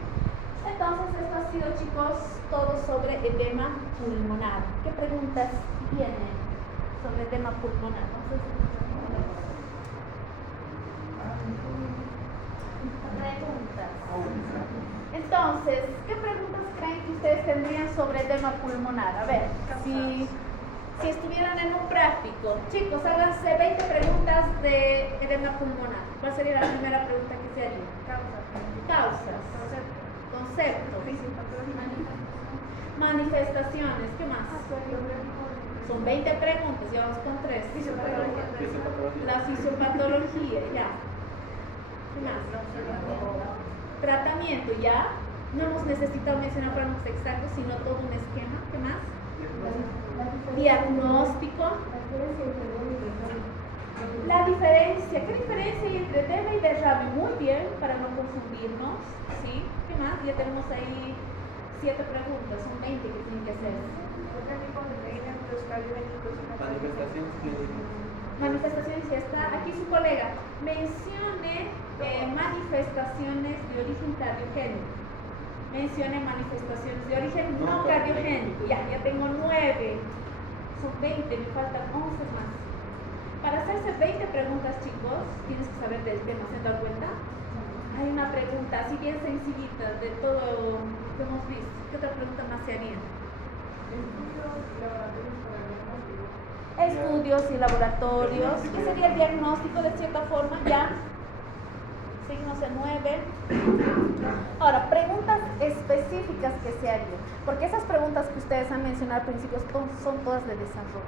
Entonces, esto ha sido, chicos, todo sobre edema pulmonar. ¿Qué preguntas tienen sobre edema pulmonar? Preguntas. Entonces, ¿qué preguntas creen que ustedes tendrían sobre edema pulmonar? A ver, si estuvieran en un práctico, chicos, háganse 20 preguntas de edema pulmonar. ¿Cuál sería la primera pregunta que se haría? Causas. Concepto. Manifestaciones. ¿Qué más? Son 20 preguntas, ya vamos con 3. La fisiopatología, ya. ¿Qué más? Tratamiento, ya. No hemos necesitado mencionar fármacos exactos, sino todo un esquema. ¿Qué más? Diagnóstico. La diferencia. ¿Qué diferencia hay entre edema y derrame? Muy bien, para no confundirnos. ¿Sí? ¿Qué más? Ya tenemos ahí 7 preguntas, son 20 que tienen que hacer. Manifestaciones clínicas. Manifestaciones, ya está. Aquí su colega. Mencione manifestaciones de origen cardiogénico. Mencione manifestaciones de origen no cardiogénico. Ya tengo 9. Son 20, me faltan 11 más. Para hacerse 20 preguntas, chicos, tienes que saber del tema, ¿se han dado cuenta? Hay una pregunta así bien sencillita de todo lo que hemos visto. ¿Qué otra pregunta más se haría? Estudios y laboratorios. ¿Qué sería el diagnóstico de cierta forma? Ya. Seguimos en 9. Ahora, preguntas específicas que se harían. Porque esas preguntas que ustedes han mencionado al principio son todas de desarrollo.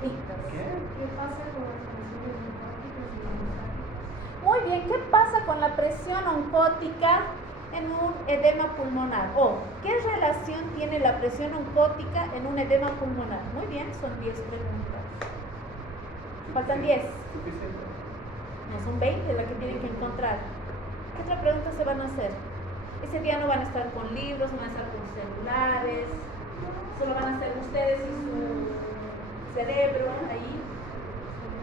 ¿Qué pasa con las presiones oncóticas y hemostáticas? Muy bien, ¿qué pasa con la presión oncótica en un edema pulmonar? O, ¿qué relación tiene la presión oncótica en un edema pulmonar? Muy bien, son 10 preguntas. Faltan 10. Suficiente. No, son 20 las que tienen que encontrar. ¿Qué otra pregunta se van a hacer? Ese día no van a estar con libros, no van a estar con celulares, solo van a ser ustedes y su cerebro ahí.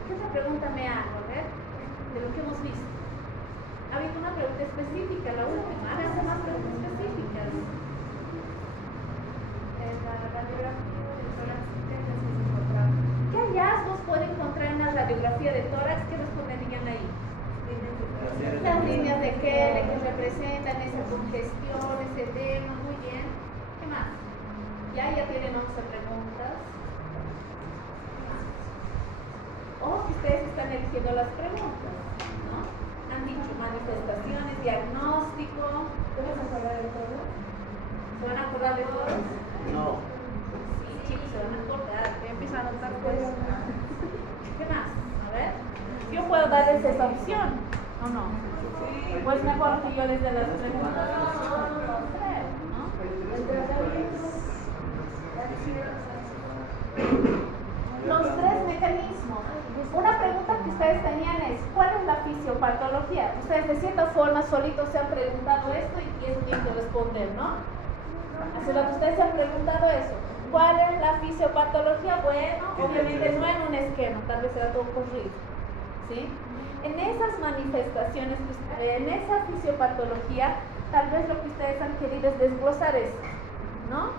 ¿Qué otra pregunta me hago? A ver, de lo que hemos visto. Ha habido una pregunta específica, la última. Háganse más preguntas específicas. La radiografía de tórax internas es encontrable. ¿Qué hallazgos puede encontrar en la radiografía de tórax? ¿Qué responderían ahí? Las líneas de Keller que representan esa congestión, ese edema. Muy bien. ¿Qué más? Ya tienen 11 preguntas. Ojo que ustedes están eligiendo las preguntas, ¿no? Han dicho manifestaciones, diagnóstico. ¿Te vas a acordar de todo? ¿Se van a acordar de todo? No. Sí, chicos, se van a acordar. Empieza a anotar pues. ¿Qué más? A ver. Yo puedo darles esa opción, ¿o no? Pues mejor que yo les dé las preguntas. ¿No? Los tres mecanismos. Una pregunta que ustedes tenían es, ¿cuál es la fisiopatología? Ustedes de cierta forma solitos se han preguntado esto y eso tienen que responder, ¿no? Así que ustedes se han preguntado eso. ¿Cuál es la fisiopatología? Bueno, obviamente no en un esquema, tal vez será todo corrido. ¿Sí? En esas manifestaciones, en esa fisiopatología, tal vez lo que ustedes han querido es desglosar esto, ¿no?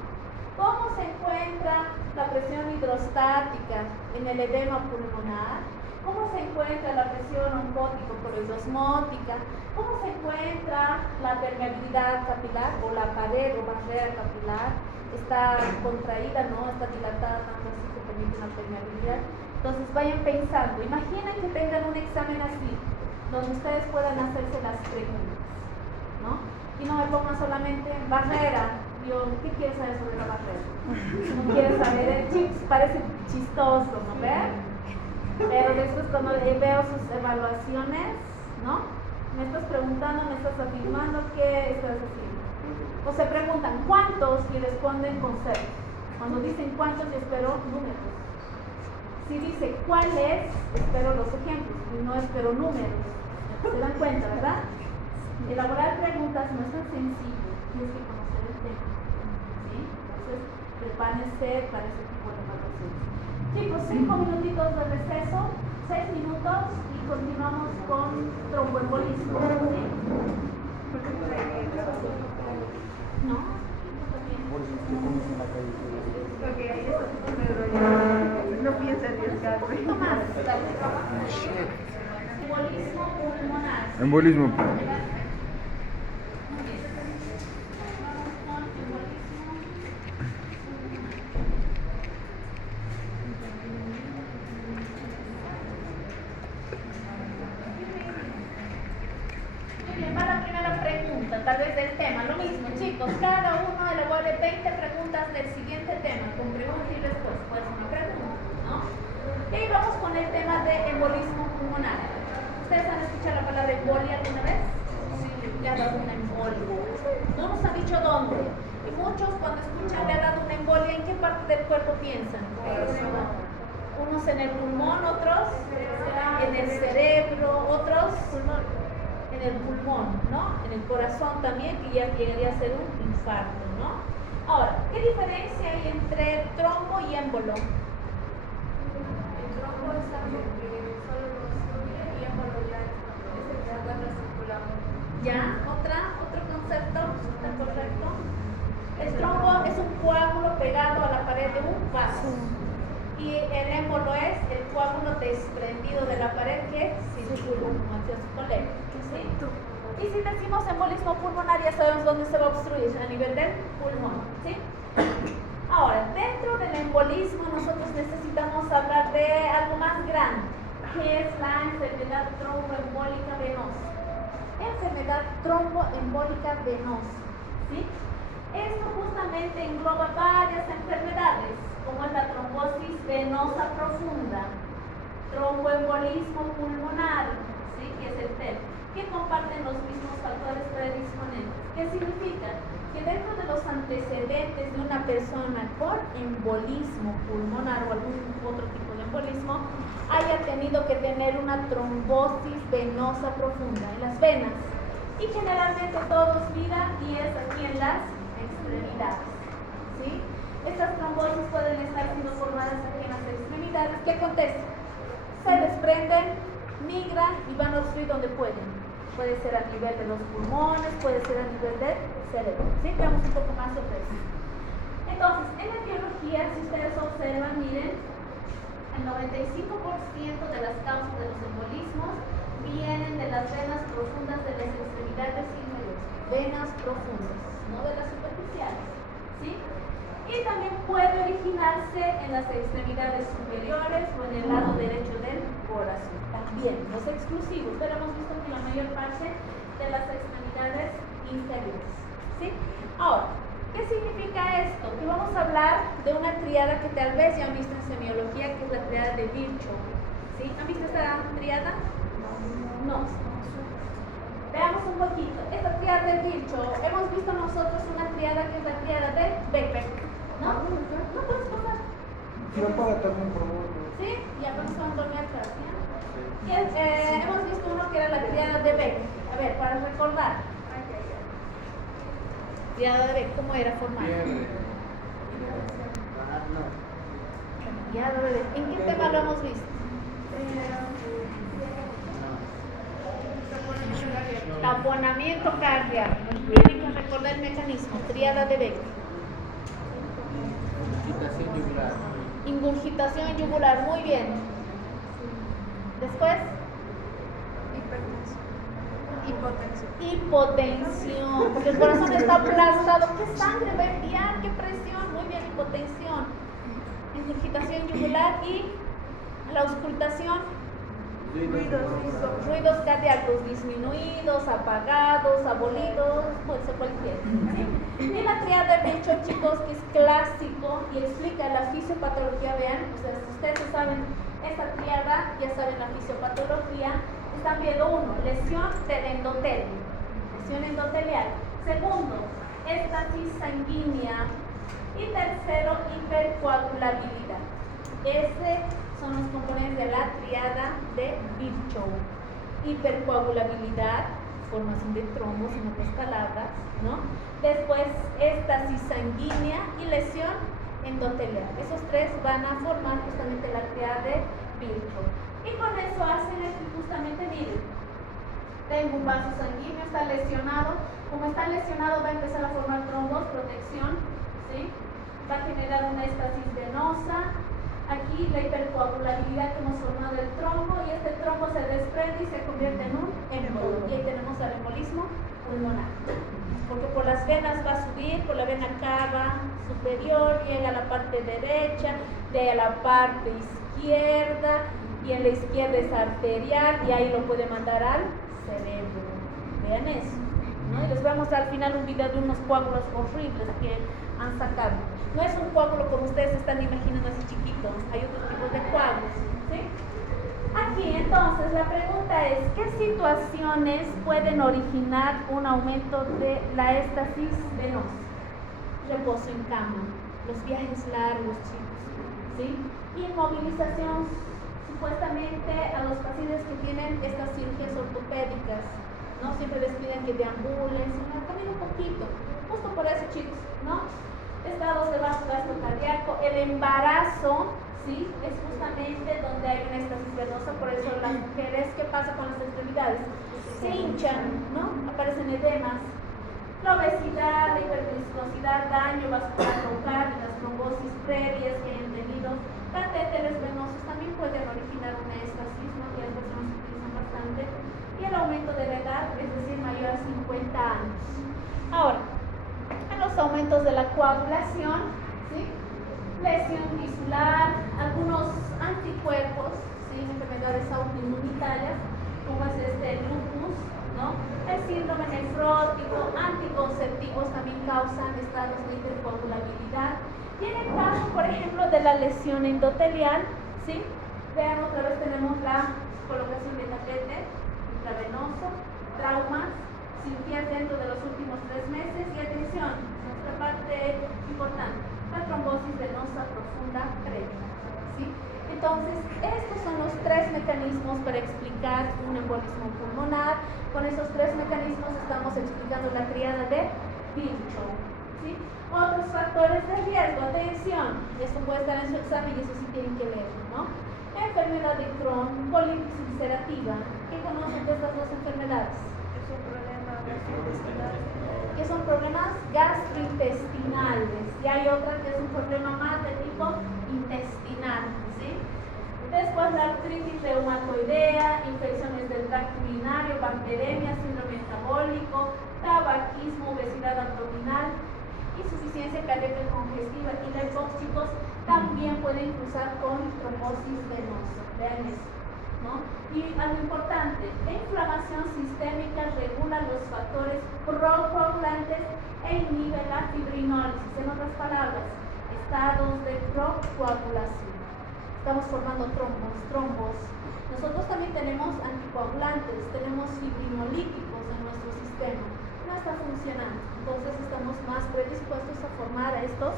¿Cómo se encuentra la presión hidrostática en el edema pulmonar? ¿Cómo se encuentra la presión oncótico-coleidosmótica? ¿Cómo se encuentra la permeabilidad capilar o la pared o barrera capilar? ¿Está contraída, no? ¿Está dilatada tanto así que permite una permeabilidad? Entonces vayan pensando, imaginen que tengan un examen así, donde ustedes puedan hacerse las preguntas, ¿no? Y no me pongan solamente barrera. Yo, ¿qué quieres saber sobre la barrera? No quieres saber, parece chistoso, ¿no ven? Pero después cuando veo sus evaluaciones, ¿no? Me estás preguntando, me estás afirmando, ¿qué estás haciendo? O se preguntan, ¿cuántos? Y responden con cero. Cuando dicen cuántos, yo espero números. Si dice cuáles, espero los ejemplos, y no espero números. ¿Se dan cuenta, verdad? Elaborar preguntas no es tan sencillo, tienes que conocer el tema. ¿Sí? Entonces, prepárense para ese tipo de evaluaciones. Chicos, 5 minutitos de receso, 6 minutos y continuamos con tromboembolismo. ¿Sí? No, Ok, ahí está tu negro ya. No piensa arriesgarme. un poquito más. Embolismo pulmonar. Embolismo. Tal vez del tema, lo mismo, chicos, cada uno elabore 20 preguntas del siguiente tema, con pregunta y respuesta, pues una pregunta, ¿no? Y vamos con el tema de embolismo pulmonar. ¿Ustedes han escuchado la palabra embolia alguna vez? Sí, le ha dado una embolia. No nos han dicho dónde. Y muchos cuando escuchan le ha dado una embolia, ¿en qué parte del cuerpo piensan? Unos en el pulmón, otros en el cerebro, otros en el pulmón, ¿no? En el corazón también, que ya llegaría a ser un infarto, ¿no? Ahora, ¿qué diferencia hay entre trombo y émbolo? El trombo es algo que solo lo obstruye y émbolo ya es cuando se encuentra circulando. ¿Ya? ¿Otro concepto? ¿Está correcto? El trombo es un coágulo pegado a la pared de un vaso. Y el émbolo es el coágulo desprendido de la pared que circula, como decía su colega. ¿Sí? Y si decimos embolismo pulmonar, ya sabemos dónde se va a obstruir, a nivel del pulmón. ¿Sí? Ahora, dentro del embolismo nosotros necesitamos hablar de algo más grande, que es la enfermedad tromboembólica venosa. Enfermedad tromboembólica venosa. ¿Sí? Esto justamente engloba varias enfermedades, como es la trombosis venosa profunda, tromboembolismo pulmonar, ¿sí? Que es el TEP, que comparten los mismos factores predisponentes. ¿Qué significa? Que dentro de los antecedentes de una persona con embolismo pulmonar o algún otro tipo de embolismo, haya tenido que tener una trombosis venosa profunda en las venas. Y generalmente todos miran y es aquí en las extremidades. ¿Sí? Estas trombosis pueden estar siendo formadas aquí en las extremidades. ¿Qué acontece? Se desprenden, migran y van a obstruir donde pueden. Puede ser a nivel de los pulmones, puede ser a nivel del cerebro. ¿Sí? Veamos un poco más sobre eso. Entonces, en la etiología, si ustedes observan, miren, el 95% de las causas de los embolismos vienen de las venas profundas de las extremidades inferiores. Venas profundas, no de las superficiales. ¿Sí? Y también puede originar originarse en las extremidades superiores o en el lado derecho del corazón. También, los exclusivos, pero hemos visto que la mayor parte de las extremidades inferiores. ¿Sí? Ahora, ¿qué significa esto? Que vamos a hablar de una tríada que tal vez ya han visto en semiología, que es la tríada de Virchow. ¿Sí? ¿Han visto esta tríada? No. Veamos un poquito. Esta tríada de Virchow, hemos visto nosotros una tríada que es la tríada de Becker. ¿No? No puedes pasar. Si no paga también por favor. ¿Sí? Ya pasó Antonio atrás, ¿ya? Y hemos visto uno que era la tríada de Becker. A ver, para recordar. Tríada de Becker, ¿cómo era formada? Tríada de Becker. ¿En qué tema lo hemos visto? Taponamiento cardíaco. Tienen que recordar el mecanismo. Tríada de Becker. Agitación yugular. Ingurgitación yugular. Muy bien. Después. Hipotensión. Porque el corazón está aplastado. ¿Qué sangre va a enviar? ¿Qué presión? Muy bien, hipotensión. Ingurgitación yugular y la auscultación. Ruidos cardíacos disminuidos, apagados, abolidos, puede ser cualquier. ¿Sí? Y la tríada de Virchow, chicos, que es clásico y explica la fisiopatología, vean, o sea, si ustedes saben esta tríada, ya saben la fisiopatología, están viendo uno, lesión del endotelio, lesión endotelial. Segundo, éstasis sanguínea. Y tercero, hipercoagulabilidad. Son los componentes de la tríada de Virchow. Hipercoagulabilidad, formación de trombos, en otras palabras, ¿no? Después, éstasis sanguínea y lesión endotelial. Esos tres van a formar justamente la tríada de Virchow. Y con eso hacen justamente, miren, tengo un vaso sanguíneo, está lesionado. Como está lesionado, va a empezar a formar trombos, protección, ¿sí? Va a generar una éstasis venosa. Aquí la hipercoagulabilidad que hemos formado el trombo, y este trombo se desprende y se convierte en un embolo. Y ahí tenemos el embolismo pulmonar. Porque por las venas va a subir, por la vena cava superior, llega a la parte derecha, de ahí a la parte izquierda, y en la izquierda es arterial, y ahí lo puede mandar al cerebro. Vean eso, ¿no? Y les voy a mostrar al final un video de unos coágulos horribles que han sacado. No es un coágulo como ustedes están imaginando así chiquito, hay otros tipos de coágulos, ¿sí? Aquí entonces la pregunta es, ¿qué situaciones pueden originar un aumento de la éstasis venosa? Reposo en cama, los viajes largos, chicos, ¿sí? Inmovilización, supuestamente a los pacientes que tienen estas cirugías ortopédicas, ¿no? Siempre les piden que deambulen, sino caminen un poquito, justo por eso, chicos, ¿no? Estados de bajo gasto cardíaco, el embarazo, ¿sí? Es justamente donde hay una éstasis venosa, por eso las mujeres, ¿qué pasa con las extremidades? Se hinchan, ¿no? Aparecen edemas. La obesidad, la hiperviscosidad, daño vascular local y las trombosis previas que hayan tenido, catéteres venosos también pueden originar una éstasis, ¿no? Que las personas utilizan bastante, y el aumento de la edad, es decir, mayor a 50 años. Ahora, los aumentos de la coagulación, ¿sí? Lesión tisular, algunos anticuerpos, ¿sí? Enfermedades autoinmunitarias, como es el lupus, ¿no? El síndrome nefrótico, anticonceptivos también causan estados de hipercoagulabilidad. Y en el caso, por ejemplo, de la lesión endotelial, ¿sí? Vean, otra vez tenemos la colocación de catéter intravenoso, traumas, cirugías dentro de los últimos 3 meses, y atención, nuestra parte importante, la trombosis venosa profunda previa, ¿sí? Entonces, estos son los 3 mecanismos para explicar un embolismo pulmonar. Con esos 3 mecanismos estamos explicando la tríada de Virchow, ¿sí? Otros factores de riesgo, atención, esto puede estar en su examen y eso sí tienen que leerlo, ¿no? Enfermedad de Crohn, colitis ulcerativa. ¿Qué conocen de estas 2 enfermedades? Que son problemas gastrointestinales, y hay otra que es un problema más de tipo intestinal, ¿sí? Después la artritis reumatoidea, infecciones del tracto urinario, bacteremia, síndrome metabólico, tabaquismo, obesidad abdominal, insuficiencia cardíaca congestiva y la chicos, pueden cruzar con trombosis venosa. Vean eso, ¿no? Y algo importante, la inflamación sistémica regula los factores procoagulantes e inhibe la fibrinólisis. En otras palabras, estados de procoagulación. Estamos formando trombos. Nosotros también tenemos anticoagulantes, tenemos fibrinolíticos en nuestro sistema. No está funcionando, entonces estamos más predispuestos a formar estos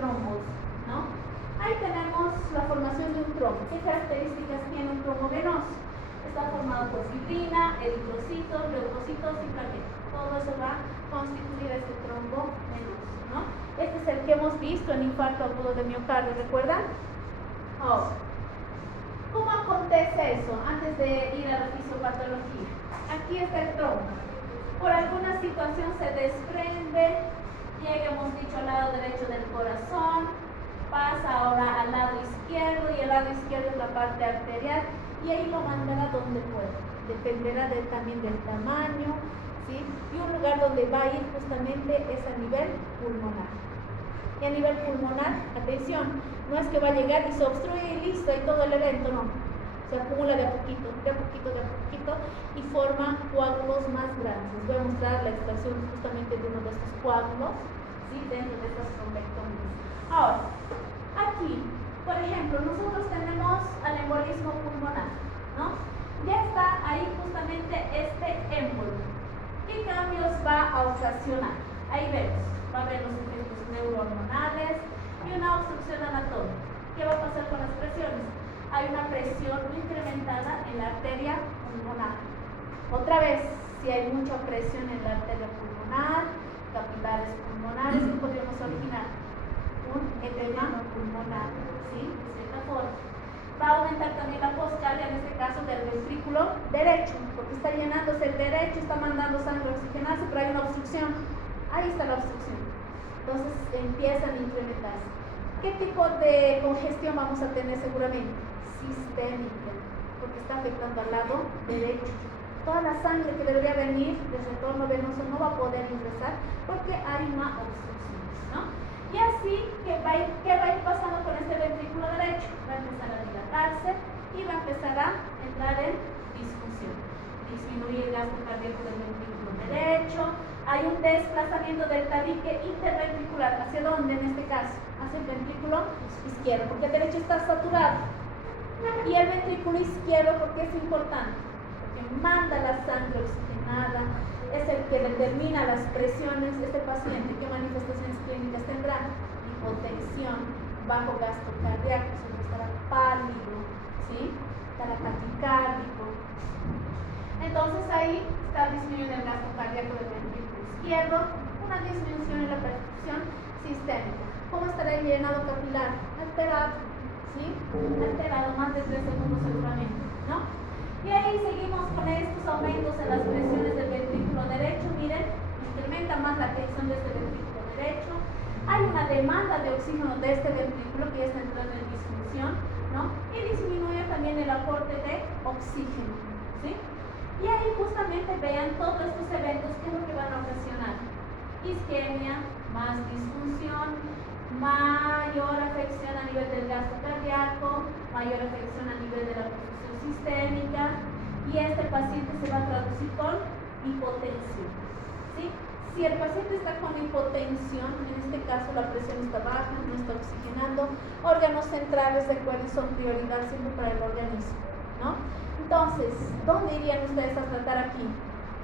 trombos, ¿no? Ahí tenemos la formación de un trombo. ¿Qué características tiene un trombo venoso? Está formado por fibrina, eritrocitos, leucocitos y plaquetas. Todo eso va a constituir este trombo venoso, ¿no? Este es el que hemos visto en infarto agudo de miocardio, ¿recuerdan? Ahora, ¿cómo acontece eso antes de ir a la fisiopatología? Aquí está el trombo. Por alguna situación se desprende, llega, hemos dicho, al lado derecho del corazón, pasa ahora al lado izquierdo y el lado izquierdo es la parte arterial y ahí lo mandará donde pueda. Dependerá también del tamaño, ¿sí? Y un lugar donde va a ir justamente es a nivel pulmonar. Y a nivel pulmonar, atención, no es que va a llegar y se obstruye y listo, y todo el evento, no. Se acumula de a poquito, y forma coágulos más grandes. Les voy a mostrar la extracción justamente de uno de estos coágulos, ¿sí? Dentro de estas trombectomías. Ahora, aquí, por ejemplo, nosotros tenemos al embolismo pulmonar, ¿no? Ya está ahí justamente este émbolo. ¿Qué cambios va a ocasionar? Ahí vemos, va a haber los efectos neurohormonales y una obstrucción anatómica. ¿Qué va a pasar con las presiones? Hay una presión incrementada en la arteria pulmonar. Otra vez, si hay mucha presión en la arteria pulmonar, capilares pulmonares, ¿qué podríamos originar? Un edema pulmonar, ¿sí? De cierta forma. Va a aumentar también la poscardia, en este caso del ventrículo derecho, porque está llenándose el derecho, está mandando sangre oxigenada, pero hay una obstrucción. Ahí está la obstrucción. Entonces empiezan a incrementarse. ¿Qué tipo de congestión vamos a tener seguramente? Sistémica, porque está afectando al lado derecho. Toda la sangre que debería venir del retorno venoso no va a poder ingresar porque hay una obstrucción, ¿no? Y así, ¿qué va a ir pasando con este ventrículo derecho? Va a empezar a dilatarse y va a empezar a entrar en disfunción. Disminuir el gasto cardíaco del ventrículo derecho. Hay un desplazamiento del tabique interventricular. ¿Hacia dónde en este caso? Hacia el ventrículo izquierdo, porque el derecho está saturado. Y el ventrículo izquierdo, ¿por qué es importante? Porque manda la sangre oxigenada, es el que determina las presiones. Este paciente, ¿qué manifestaciones clínicas tendrá? Hipotensión, bajo gasto cardíaco, siempre estará pálido, ¿sí? Estará taquicárdico. Entonces ahí está disminuyendo el gasto cardíaco del ventrículo izquierdo, una disminución en la perfusión sistémica. ¿Cómo estará el llenado capilar? Alterado, ¿sí? Alterado, más de 3 segundos seguramente, ¿no? Y ahí seguimos con estos aumentos en las presiones del ventrículo derecho. Miren, incrementa más la tensión de este ventrículo derecho. Hay una demanda de oxígeno de este ventrículo que ya está entrando en disfunción, ¿no? Y disminuye también el aporte de oxígeno, ¿sí? Y ahí justamente vean todos estos eventos, ¿qué es lo que van a ocasionar? Isquemia, más disfunción, mayor afección a nivel del gasto cardíaco, mayor afección a nivel de la perfusión sistémica, y este paciente se va a traducir con hipotensión, ¿sí? Si el paciente está con hipotensión, en este caso la presión está baja, no está oxigenando, órganos centrales, recuerden, son prioridad siempre para el organismo, ¿no? Entonces, ¿dónde irían ustedes a tratar aquí?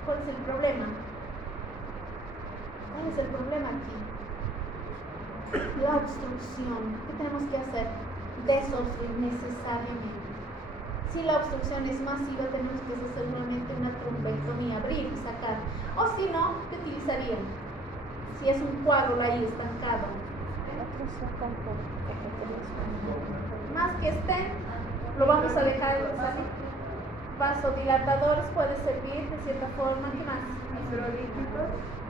¿Cuál es el problema? ¿Cuál es el problema aquí? La obstrucción. ¿Qué tenemos que hacer? Desobstruir necesariamente. Si la obstrucción es masiva, tenemos que hacer nuevamente una trombectomía, abrir y sacar. O si no, ¿qué utilizarían? Si es un coágulo ahí estancado. Más que estén, lo vamos a dejar salir. Vasodilatadores puede servir de cierta forma. ¿Qué más?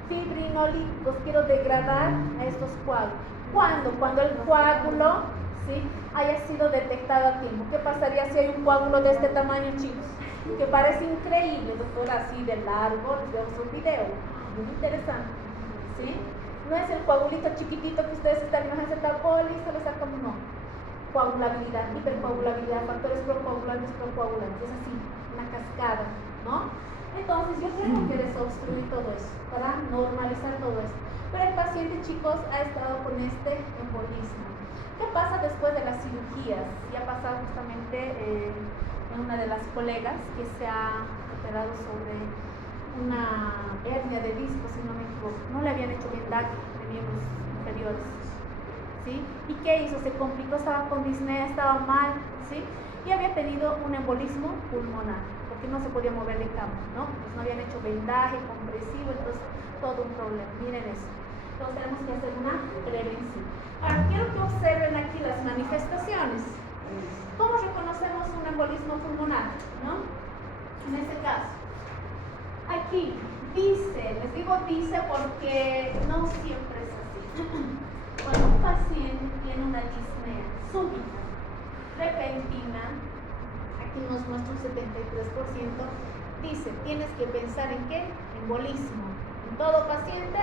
Fibrinolíticos. Quiero degradar a estos coágulos. ¿Cuándo? Cuando el coágulo, ¿sí?, haya sido detectado a tiempo. ¿Qué pasaría si hay un coágulo de este tamaño, chicos? Que parece increíble, doctora, así de largo. Les vemos un video, muy interesante, ¿sí? No es el coagulito chiquitito que ustedes están imaginando, está listo, le sacamos, no. coagulabilidad, hipercoagulabilidad, factores procoagulantes, procoagulantes, es así, una cascada, ¿no? Entonces yo tengo que desobstruir todo eso para normalizar todo esto. Pero el paciente, chicos, ha estado con este embolismo. ¿Qué pasa después de las cirugías? Ya ha pasado justamente en una de las colegas que se ha operado sobre una hernia de disco, si no me equivoco. No le habían hecho vendaje de miembros inferiores, ¿sí? ¿Y qué hizo? Se complicó, estaba con disnea, estaba mal, ¿sí? Y había tenido un embolismo pulmonar, porque no se podía mover de cama, ¿no? Pues no habían hecho vendaje compresivo, entonces todo un problema. Miren eso. Entonces tenemos que hacer una prevención. Ahora, quiero que observen aquí las manifestaciones. ¿Cómo reconocemos un embolismo pulmonar? ¿No? En este caso, aquí dice, les digo dice porque no siempre es así. Cuando un paciente tiene una disnea súbita, repentina, aquí nos muestra un 73%, dice, tienes que pensar en qué, embolismo. En todo paciente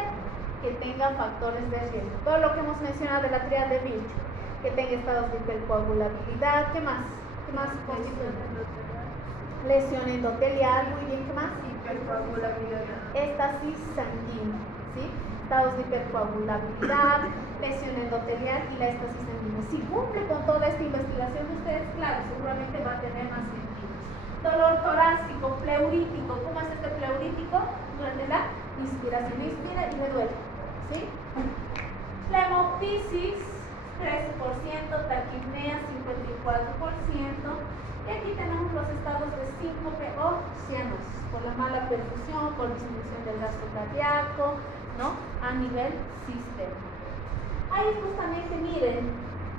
que tenga factores de riesgo. Todo lo que hemos mencionado de la tríada de Virchow, que tenga estados de hipercoagulabilidad, ¿qué más? ¿Qué más constituye? Lesión endotelial, muy bien, ¿qué más? Hipercoagulabilidad. Éstasis sanguínea, ¿sí? Estados de hipercoagulabilidad, lesión endotelial y la éstasis sanguínea. Si cumple con toda esta investigación de ustedes, claro, seguramente va a tener más sentido. Dolor torácico, pleurítico. ¿Cómo es este pleurítico? Durante la inspiración, inspira y me duele, ¿sí? Flemoptisis, 13%, taquipnea, 54%. Y aquí tenemos los estados de síncope o cianosis, por la mala perfusión, por disminución del gasto cardíaco, ¿no? A nivel sistémico. Ahí justamente miren,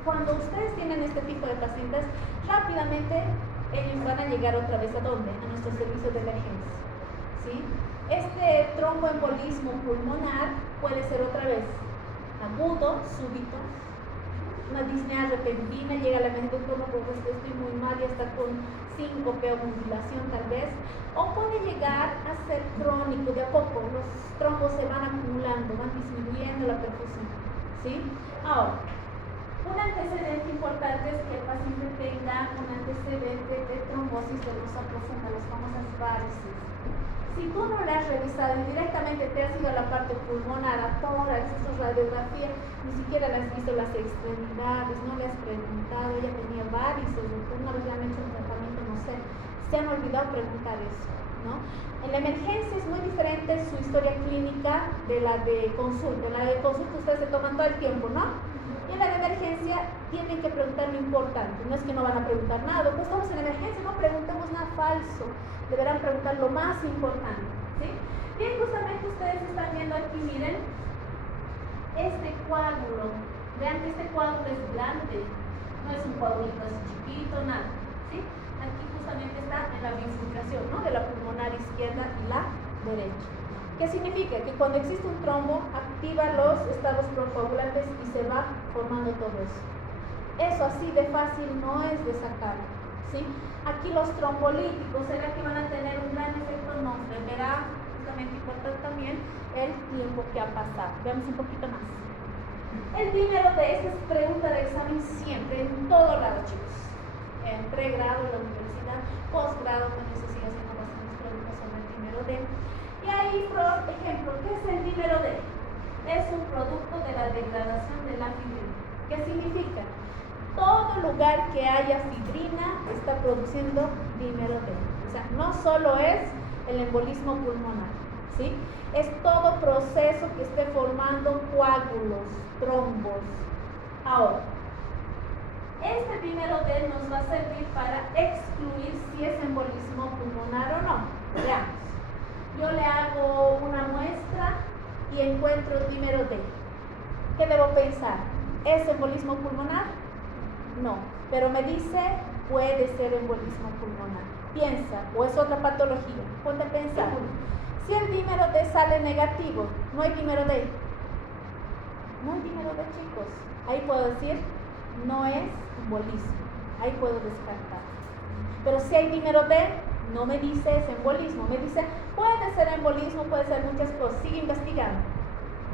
cuando ustedes tienen este tipo de pacientes, rápidamente ellos van a llegar otra vez ¿a dónde? A nuestro servicio de emergencia, ¿sí? Este tromboembolismo pulmonar puede ser otra vez agudo, súbito, una disnea repentina, llega a la emergencia, porque estoy muy mal y está con síncope o mutilación tal vez, o puede llegar a ser crónico, de a poco los trombos se van acumulando, van disminuyendo la perfusión, ¿sí? Ahora, un antecedente importante es que el paciente tenga un antecedente de trombosis venosa profunda, las famosas varices. Si tú no la has revisado y directamente te has ido a la parte pulmonar, a tórax, radiografía, ni siquiera le has visto las extremidades, no le has preguntado, ella tenía varices, una vez le han hecho un tratamiento, no sé, se han olvidado preguntar eso, ¿no? En la emergencia es muy diferente su historia clínica de la de consulta. En la de consulta ustedes se toman todo el tiempo, ¿no? Y en la de emergencia tienen que preguntar lo importante, no es que no van a preguntar nada, pues estamos en emergencia, no preguntemos nada falso, deberán preguntar lo más importante, ¿sí? Bien, justamente ustedes están viendo aquí, miren, este coágulo, vean que este coágulo es grande, no es un coágulito así chiquito, nada, ¿sí? Aquí justamente está en la bifurcación, ¿no? De la pulmonar izquierda y la derecha. ¿Qué significa? Que cuando existe un trombo, activa los estados procoagulantes y se va formando todo eso. Eso así de fácil no es de sacar, ¿sí? Aquí los trombolíticos, ¿será que van a tener un gran efecto? No, deberá justamente importar también el tiempo que ha pasado. Veamos un poquito más. El dímero D, esta es pregunta de examen siempre, en todo lado, chicos. En pregrado, en la universidad, posgrado, también se sigue haciendo bastantes preguntas sobre el dímero D. Y ahí, por ejemplo, ¿qué es el dímero D? Es un producto de la degradación de la fibrina. ¿Qué significa? Todo lugar que haya fibrina está produciendo dímero D. O sea, no solo es el embolismo pulmonar, ¿sí? Es todo proceso que esté formando coágulos, trombos. Ahora, este dímero D nos va a servir para excluir si es embolismo pulmonar o no. Veamos. Yo le hago una muestra y encuentro dímero D. ¿Qué debo pensar? ¿Es embolismo pulmonar? No, pero me dice puede ser embolismo pulmonar. Piensa, o es otra patología. Ponte a pensar. Si el dímero D sale negativo, no hay dímero D. No hay dímero D, chicos. Ahí puedo decir, no es embolismo. Ahí puedo descartar. Pero si hay dímero D, no me dice es embolismo. Me dice, puede ser embolismo, puede ser muchas cosas. Sigue investigando.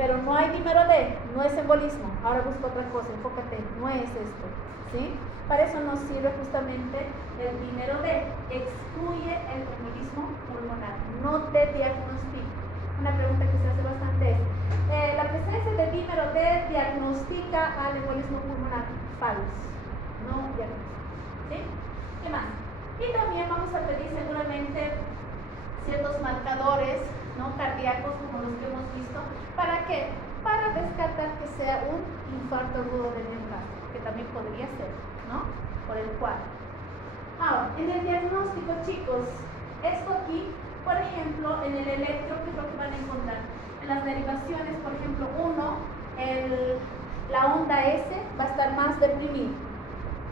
pero no hay dímero D, no es embolismo. Ahora busca otra cosa, enfócate, no es esto, ¿sí? Para eso nos sirve justamente el dímero D, excluye el embolismo pulmonar, no te diagnostica. Una pregunta que se hace bastante es, ¿la presencia de dímero D diagnostica al embolismo pulmonar? Falso, no diagnostica, ¿sí? ¿Qué más? Y también vamos a pedir seguramente ciertos marcadores, ¿no?, cardíacos como los que hemos visto. ¿Para qué? Para descartar que sea un infarto agudo de miocardio, que también podría ser, ¿no?, por el cuadro. Ahora, en el diagnóstico, chicos, esto aquí, por ejemplo, en el electro, ¿qué es lo que van a encontrar? En las derivaciones, por ejemplo, 1, la onda S va a estar más deprimida,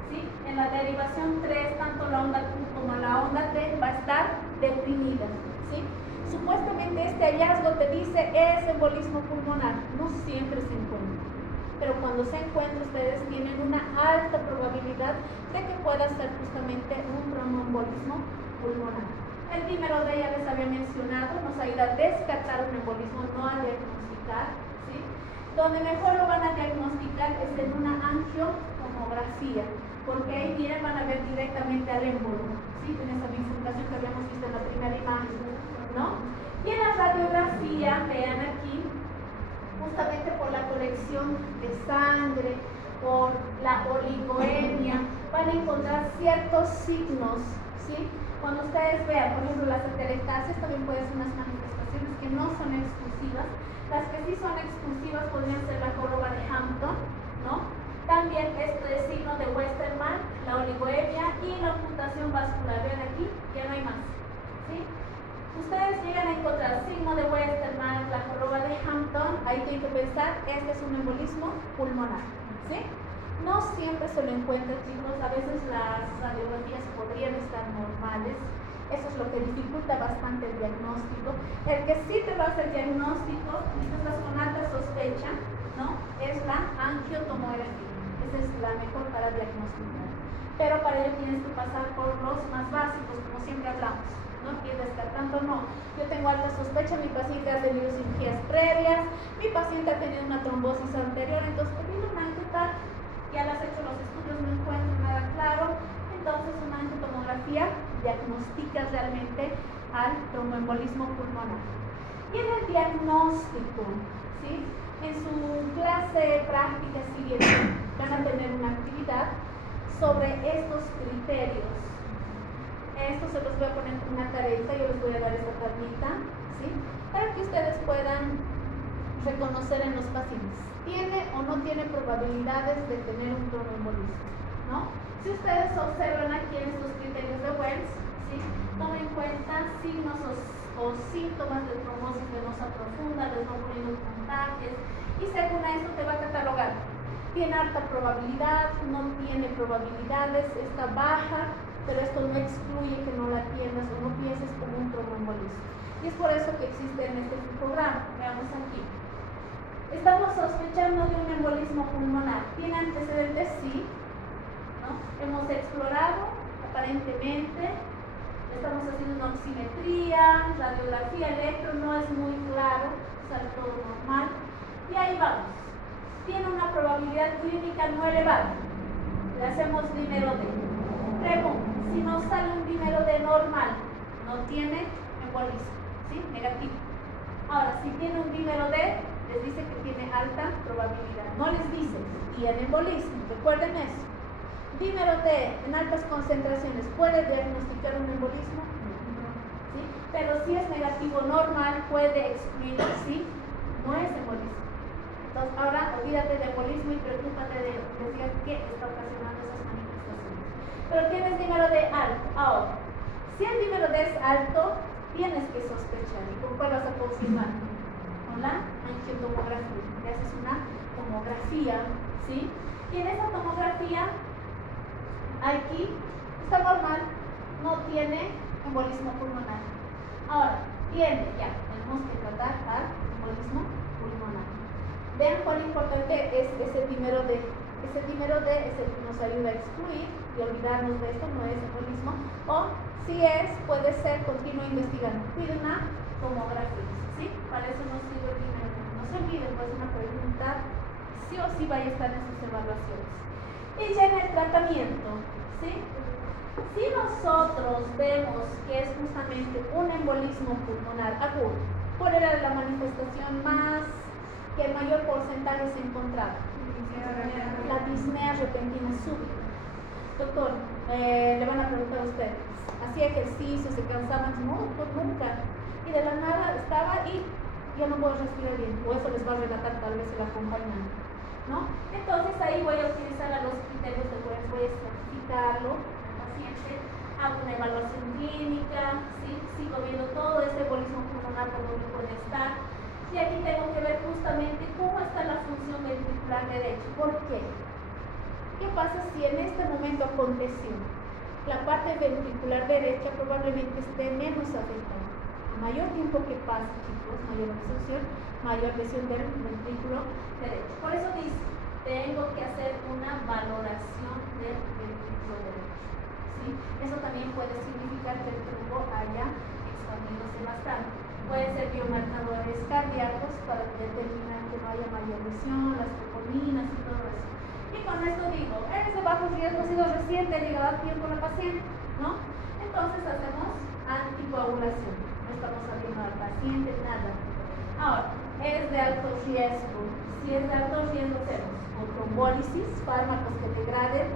¿sí? En la derivación 3, tanto la onda Q como la onda T va a estar deprimida, ¿sí? Supuestamente este hallazgo te dice es embolismo pulmonar, no siempre se encuentra, pero cuando se encuentra ustedes tienen una alta probabilidad de que pueda ser justamente un tromboembolismo pulmonar. El dímero D ya les había mencionado, nos ayuda a descartar un embolismo, no a diagnosticar, ¿sí? Donde mejor lo van a diagnosticar es en una angiotomografía, porque ahí miren, van a ver directamente al émbolo, ¿sí? En esa bifurcación que habíamos visto en la primera imagen, ¿no? Y en la radiografía, vean aquí, justamente por la colección de sangre, por la oligoemia, van a encontrar ciertos signos, ¿sí? Cuando ustedes vean, por ejemplo, las atelectasias también pueden ser unas manifestaciones que no son exclusivas. Las que sí son exclusivas podrían ser la joroba de Hampton, ¿no? También este signo de Westermann, la oligoemia y la ocultación vascular. Vean aquí, ya no hay más, ¿sí? Ustedes llegan a encontrar signo de Westermann, la joroba de Hampton, ahí tienen que pensar, este es un embolismo pulmonar, ¿sí? No siempre se lo encuentra, chicos, a veces las radiografías podrían estar normales, eso es lo que dificulta bastante el diagnóstico. El que sí te va a hacer diagnóstico, y tú estás con alta sospecha, ¿no?, es la angiotomografía, esa es la mejor para diagnosticar, pero para ello tienes que pasar por los más básicos, como siempre hablamos, ¿no? Ir descartando, no, yo tengo alta sospecha, mi paciente ha tenido cirugías previas, mi paciente ha tenido una trombosis anterior, entonces te pido una angiotomografía. Ya le has hecho los estudios, no encuentro nada claro, entonces una angiotomografía diagnostica realmente al tromboembolismo pulmonar. Y en el diagnóstico, ¿sí?, en su clase práctica siguiente van a tener una actividad sobre estos criterios. Esto se los voy a poner en una careta, yo les voy a dar esta tablita, ¿sí?, para que ustedes puedan reconocer en los pacientes, ¿tiene o no tiene probabilidades de tener un tromboembolismo? ¿No? Si ustedes observan aquí en estos criterios de Wells, ¿sí?, tomen en cuenta signos o síntomas de trombosis venosa profunda, les van poniendo puntajes y según a esto te va a catalogar. Tiene alta probabilidad, no tiene probabilidades, está baja, pero esto no excluye que no la tengas o no pienses como un tromboembolismo. Y es por eso que existe en este programa. Veamos aquí. Estamos sospechando de un embolismo pulmonar. ¿Tiene antecedentes? Sí, ¿no? Hemos explorado, aparentemente, estamos haciendo una oximetría, radiografía, electro, no es muy claro, sale todo normal. Y ahí vamos. Tiene una probabilidad clínica no elevada. Le hacemos dímero D. Pregunta, si nos sale un dímero D normal, no tiene embolismo, ¿sí? Negativo. Ahora, si tiene un dímero D, les dice que tiene alta probabilidad. No les dice, tiene embolismo, recuerden eso. Dímero D en altas concentraciones, ¿puede diagnosticar un embolismo? No. ¿Sí? Pero si es negativo normal, puede excluir, sí, no es embolismo. Entonces, ahora olvídate de embolismo y preocúpate de decir qué está ocasionando esas manifestaciones. Pero tienes dímero D alto. Ahora, si el dímero D es alto, tienes que sospechar. ¿Y con cuál vas a confirmar? Con la angiotomografía. Te haces una tomografía, ¿sí? Y en esa tomografía, aquí está normal, no tiene embolismo pulmonar. Ahora, tiene ya, tenemos que tratar al embolismo pulmonar. Vean cuán importante es ese dímero D. Ese dímero D es el que nos ayuda a excluir y olvidarnos de esto, no es embolismo. O si es, puede ser, continúa investigando. Pide una tomografía, ¿sí? Para eso nos sirve el dímero D. no se olviden, pues una pregunta sí o sí vaya a estar en sus evaluaciones. Y ya en el tratamiento, ¿sí? Si nosotros vemos que es justamente un embolismo pulmonar agudo, ¿cuál era la manifestación que el mayor porcentaje se encontraba? La disnea repentina súbita. Doctor, le van a preguntar a usted, ¿hacía ejercicio, se cansaba? No, pues nunca. Y de la nada estaba y ya no puedo respirar bien, o eso les va a relatar tal vez el acompañante, ¿no? Entonces ahí voy a utilizar a los criterios de West, voy a estratificarlo al paciente, hago una evaluación clínica, ¿sí? Sigo viendo todo este embolismo pulmonar por donde puede estar, y aquí tengo que ver justamente cómo está la función ventricular derecha. ¿Por qué? ¿Qué pasa si en este momento aconteció? La parte ventricular derecha probablemente esté menos afectada. A mayor tiempo que pase, chicos, mayor lesión del ventrículo derecho. Por eso dice, tengo que hacer una valoración del ventrículo derecho, ¿sí? Eso también puede significar que el trombo haya expandiéndose bastante. Pueden ser biomarcadores cardíacos para determinar que no haya mayor lesión, las tropominas y todo eso. Y con esto digo, eres de bajo riesgo, ha sido reciente, ha llegado a tiempo la paciente, ¿no? Entonces hacemos anticoagulación. No estamos sabiendo al paciente nada. Ahora, es de alto riesgo. Si es de alto riesgo, hacemos o trombólisis, fármacos que degraden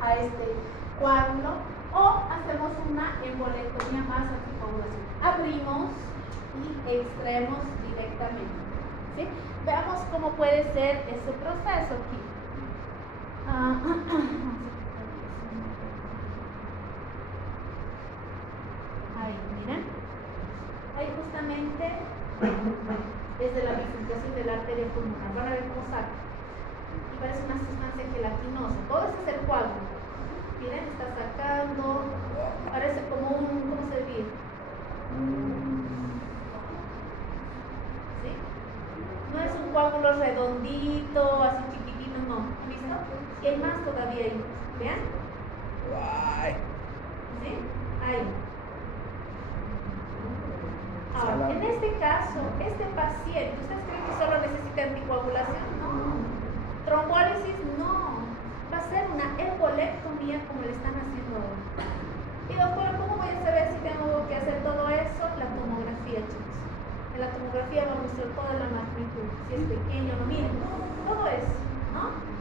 a este coágulo, o hacemos una embolectomía más anticoagulación. Abrimos y extraemos directamente, ¿sí? Veamos cómo puede ser ese proceso aquí. Ahí, miren. Ahí justamente es de la bifurcación de la arteria pulmonar. Van a ver cómo saca. Y parece una sustancia gelatinosa. Todo esto es el coágulo. Miren, está sacando. Parece como un, ¿cómo se dice? ¿Sí? No es un coágulo redondito, así chiquitito, no. ¿Listo? Y hay más todavía ahí. ¿Vean? ¿Sí? Ahí. Ahora, en este caso, este paciente, ¿ustedes creen que solo necesita anticoagulación? No. Trombólisis, no. Va a ser una embolectomía como le están haciendo ahora. Y doctora, ¿cómo voy a saber si tengo que hacer todo eso? La tomografía, chicos. En la tomografía va a mostrar toda la magnitud, si es pequeño o no, miren, todo eso, ¿no?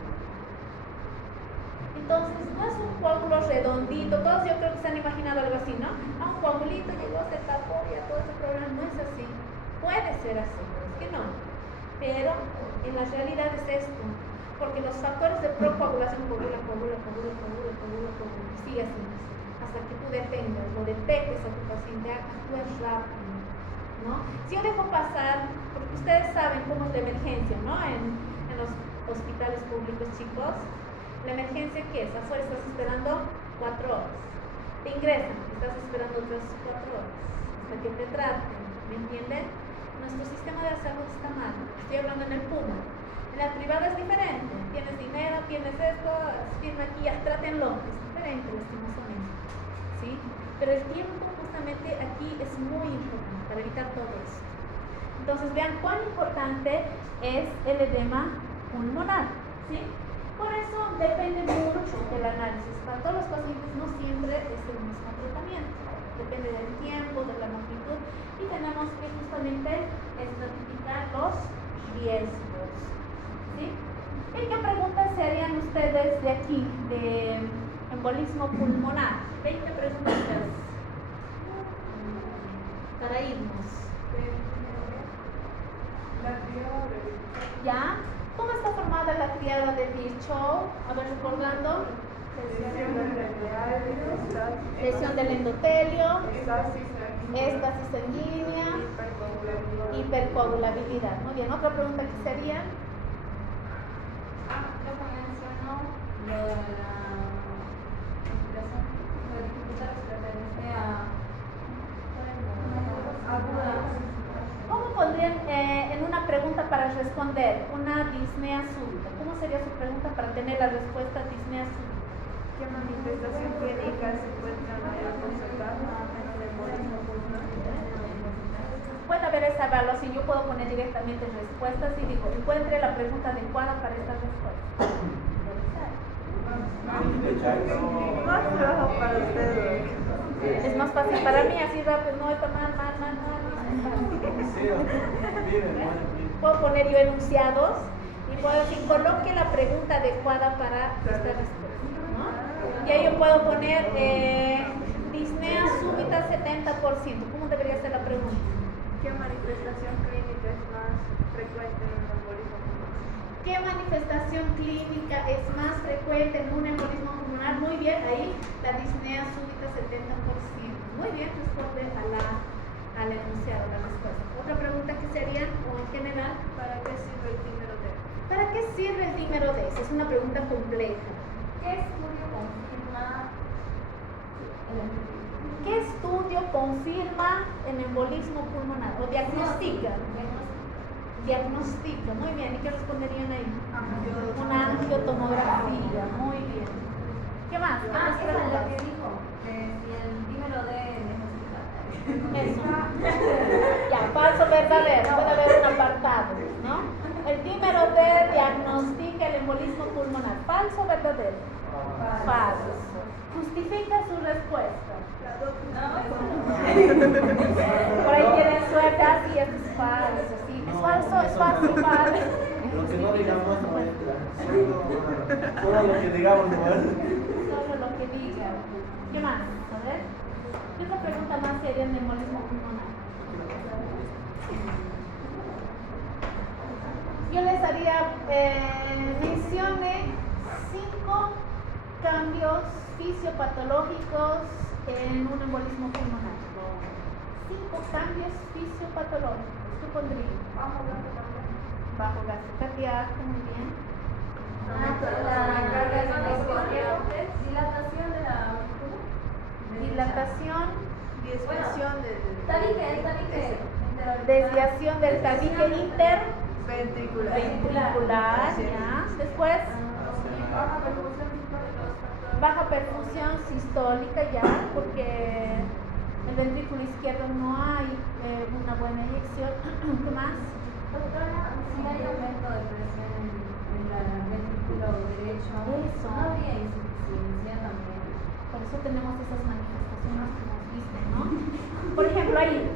Entonces, no es un coágulo redondito, todos yo creo que se han imaginado algo así, ¿no? Un coagulito llegó, se tapó y a todo ese problema, no es así. Puede ser así, es que no. Pero en la realidad es esto, porque los factores de procoagulación coagula, y sigue así, hasta que tú detengas, lo detectes a tu paciente, actúes rápido, ¿no? Si yo dejo pasar, porque ustedes saben cómo es la emergencia, ¿no? En los hospitales públicos, chicos. La emergencia, ¿qué es? Afuera estás esperando 4 horas. Te ingresan, estás esperando otras 4 horas hasta que te traten, ¿me entienden? Nuestro sistema de salud está mal. Estoy hablando en el público. En la privada es diferente. Tienes dinero, tienes esto, firma aquí, ya trátenlo. Es diferente, lastimosamente, ¿sí? Pero el tiempo justamente aquí es muy importante para evitar todo esto. Entonces vean cuán importante es el edema pulmonar, ¿sí? Por eso depende mucho del análisis. Para todos los pacientes no siempre es el mismo tratamiento. Depende del tiempo, de la magnitud, y tenemos que justamente estratificar los riesgos, ¿sí? ¿Y qué preguntas se harían ustedes de aquí, de embolismo pulmonar? 20 preguntas para irnos. ¿Ya? ¿Cómo está formada la triada de Virchow? A ver, recordando. Lesión del endotelio, éstasis sanguínea, hipercoagulabilidad. Muy bien, otra pregunta que sería. Lo que mencionó, lo de la respiración, lo de dificultad respiratoria aguda. ¿Cómo pondrían en una pregunta para responder una disnea súbita? ¿Cómo sería su pregunta para tener la respuesta disnea súbita? ¿Qué manifestación clínica se encuentra en el consultado en el embolismo pulmonar? puede haber esa evaluación, yo puedo poner directamente respuestas y digo, encuentre la pregunta adecuada para esta respuesta. Más trabajo para ustedes. Es más fácil para mí, así rápido, no está mal. Puedo poner yo enunciados y puedo decir, coloque la pregunta adecuada para esta respuesta, ¿no? Y ahí yo puedo poner disnea súbita 70%. ¿Cómo debería ser la pregunta? ¿Qué manifestación clínica es más frecuente en un embolismo pulmonar? ¿Qué manifestación clínica es más frecuente en un embolismo pulmonar? Muy bien, ahí la disnea súbita 70%. Muy bien, responde al enunciado la respuesta. Otra pregunta que sería, o en general, ¿Para qué sirve el dímero D? ¿para qué sirve el dímero D? Esa es una pregunta compleja. ¿Qué estudio confirma el embolismo pulmonar? ¿O diagnostica? Diagnostica, muy bien. ¿Y qué responderían ahí? Una angiotomografía, muy bien. ¿Qué más? ¿Qué más preguntas? Eso. Ya, falso, verdadero. Puede haber un apartado, ¿no? El dímero D diagnostica el embolismo pulmonar. ¿Falso o verdadero? Falso. Justifica su respuesta. Por ahí tienen suerte, así esto es falso, sí. Es falso, es falso, falso. Lo que no digamos no entra. Solo lo que digamos no entra. Solo lo que diga. ¿Qué más? A ver. ¿Qué es la pregunta más seria en el embolismo pulmonar? Yo les haría, mencione 5 cambios fisiopatológicos en un embolismo pulmonar. 5 cambios fisiopatológicos. ¿Qué pondría? Bajo gasto cardíaco, muy bien. Dilatación, desviación del tabique interventricular, ya. Después, baja perfusión sistólica, ya, porque el ventrículo izquierdo no hay una buena eyección. ¿Qué más? Doctora, si hay aumento de presión en el ventrículo derecho, Eso. no habría insuficiencia también. Por eso tenemos esas manifestaciones que hemos visto, ¿no? Por ejemplo, ahí,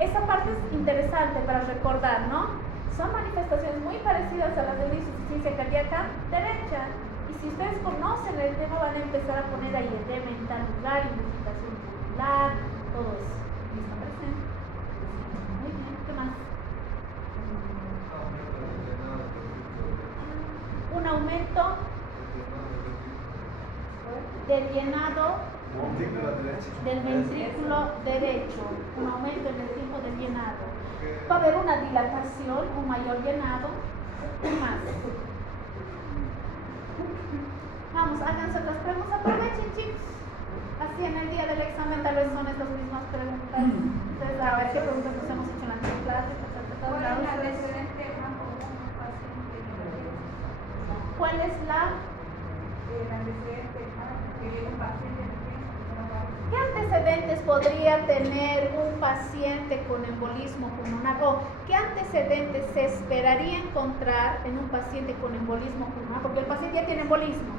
esa parte es interesante para recordar, ¿no? Son manifestaciones muy parecidas a las de la insuficiencia cardíaca derecha. Y si ustedes conocen el tema, van a empezar a poner ahí edema interlunar, investigación popular, todo eso. ¿Está presente? Muy bien, ¿qué más? Un aumento del llenado del ventrículo derecho, un aumento en el tiempo del llenado. Va a haber una dilatación, un mayor llenado. ¿Qué más? Vamos, háganse otras preguntas, aprovechen, chicos. Así en el día del examen tal vez son estas mismas preguntas. Entonces, a ver qué preguntas nos hemos hecho en la clase. ¿Cuál es el antecedente más común en un paciente? ¿Cuál es la? El antecedente que viene un paciente ¿Qué antecedentes podría tener un paciente con embolismo pulmonar? ¿O qué antecedentes se esperaría encontrar en un paciente con embolismo pulmonar? Porque el paciente ya tiene embolismo.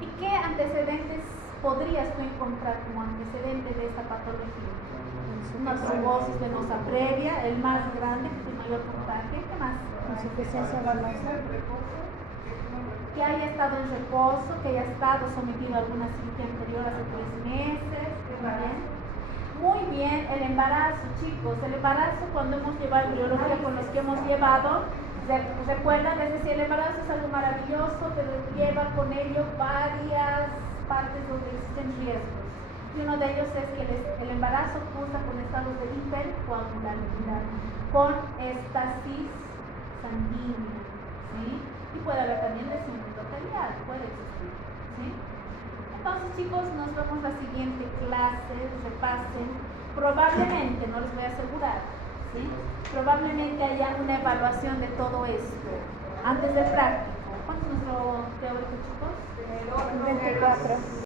¿Y qué antecedentes podrías tú encontrar como antecedente de esta patología? Una trombosis venosa previa, el más grande, que es el mayor puntaje. ¿Qué más? Insuficiencia venosa. Que haya estado en reposo, que haya estado sometido a alguna cirugía anterior hace 3 meses. Muy bien, el embarazo, chicos. El embarazo, cuando hemos llevado biología con los que hemos llevado, recuerdan, es decir, el embarazo es algo maravilloso, pero lleva con ello varias partes donde existen riesgos. Y uno de ellos es que el embarazo cursa con estados de hipercoagulabilidad, con estasis sanguínea, ¿sí? Y puede haber también lesión endotelial, puede existir, ¿sí? Entonces, chicos, nos vemos la siguiente clase, repasen. Probablemente, no les voy a asegurar, ¿sí? Probablemente haya una evaluación de todo esto antes del práctico. ¿Cuánto es nuestro teórico, chicos? 24.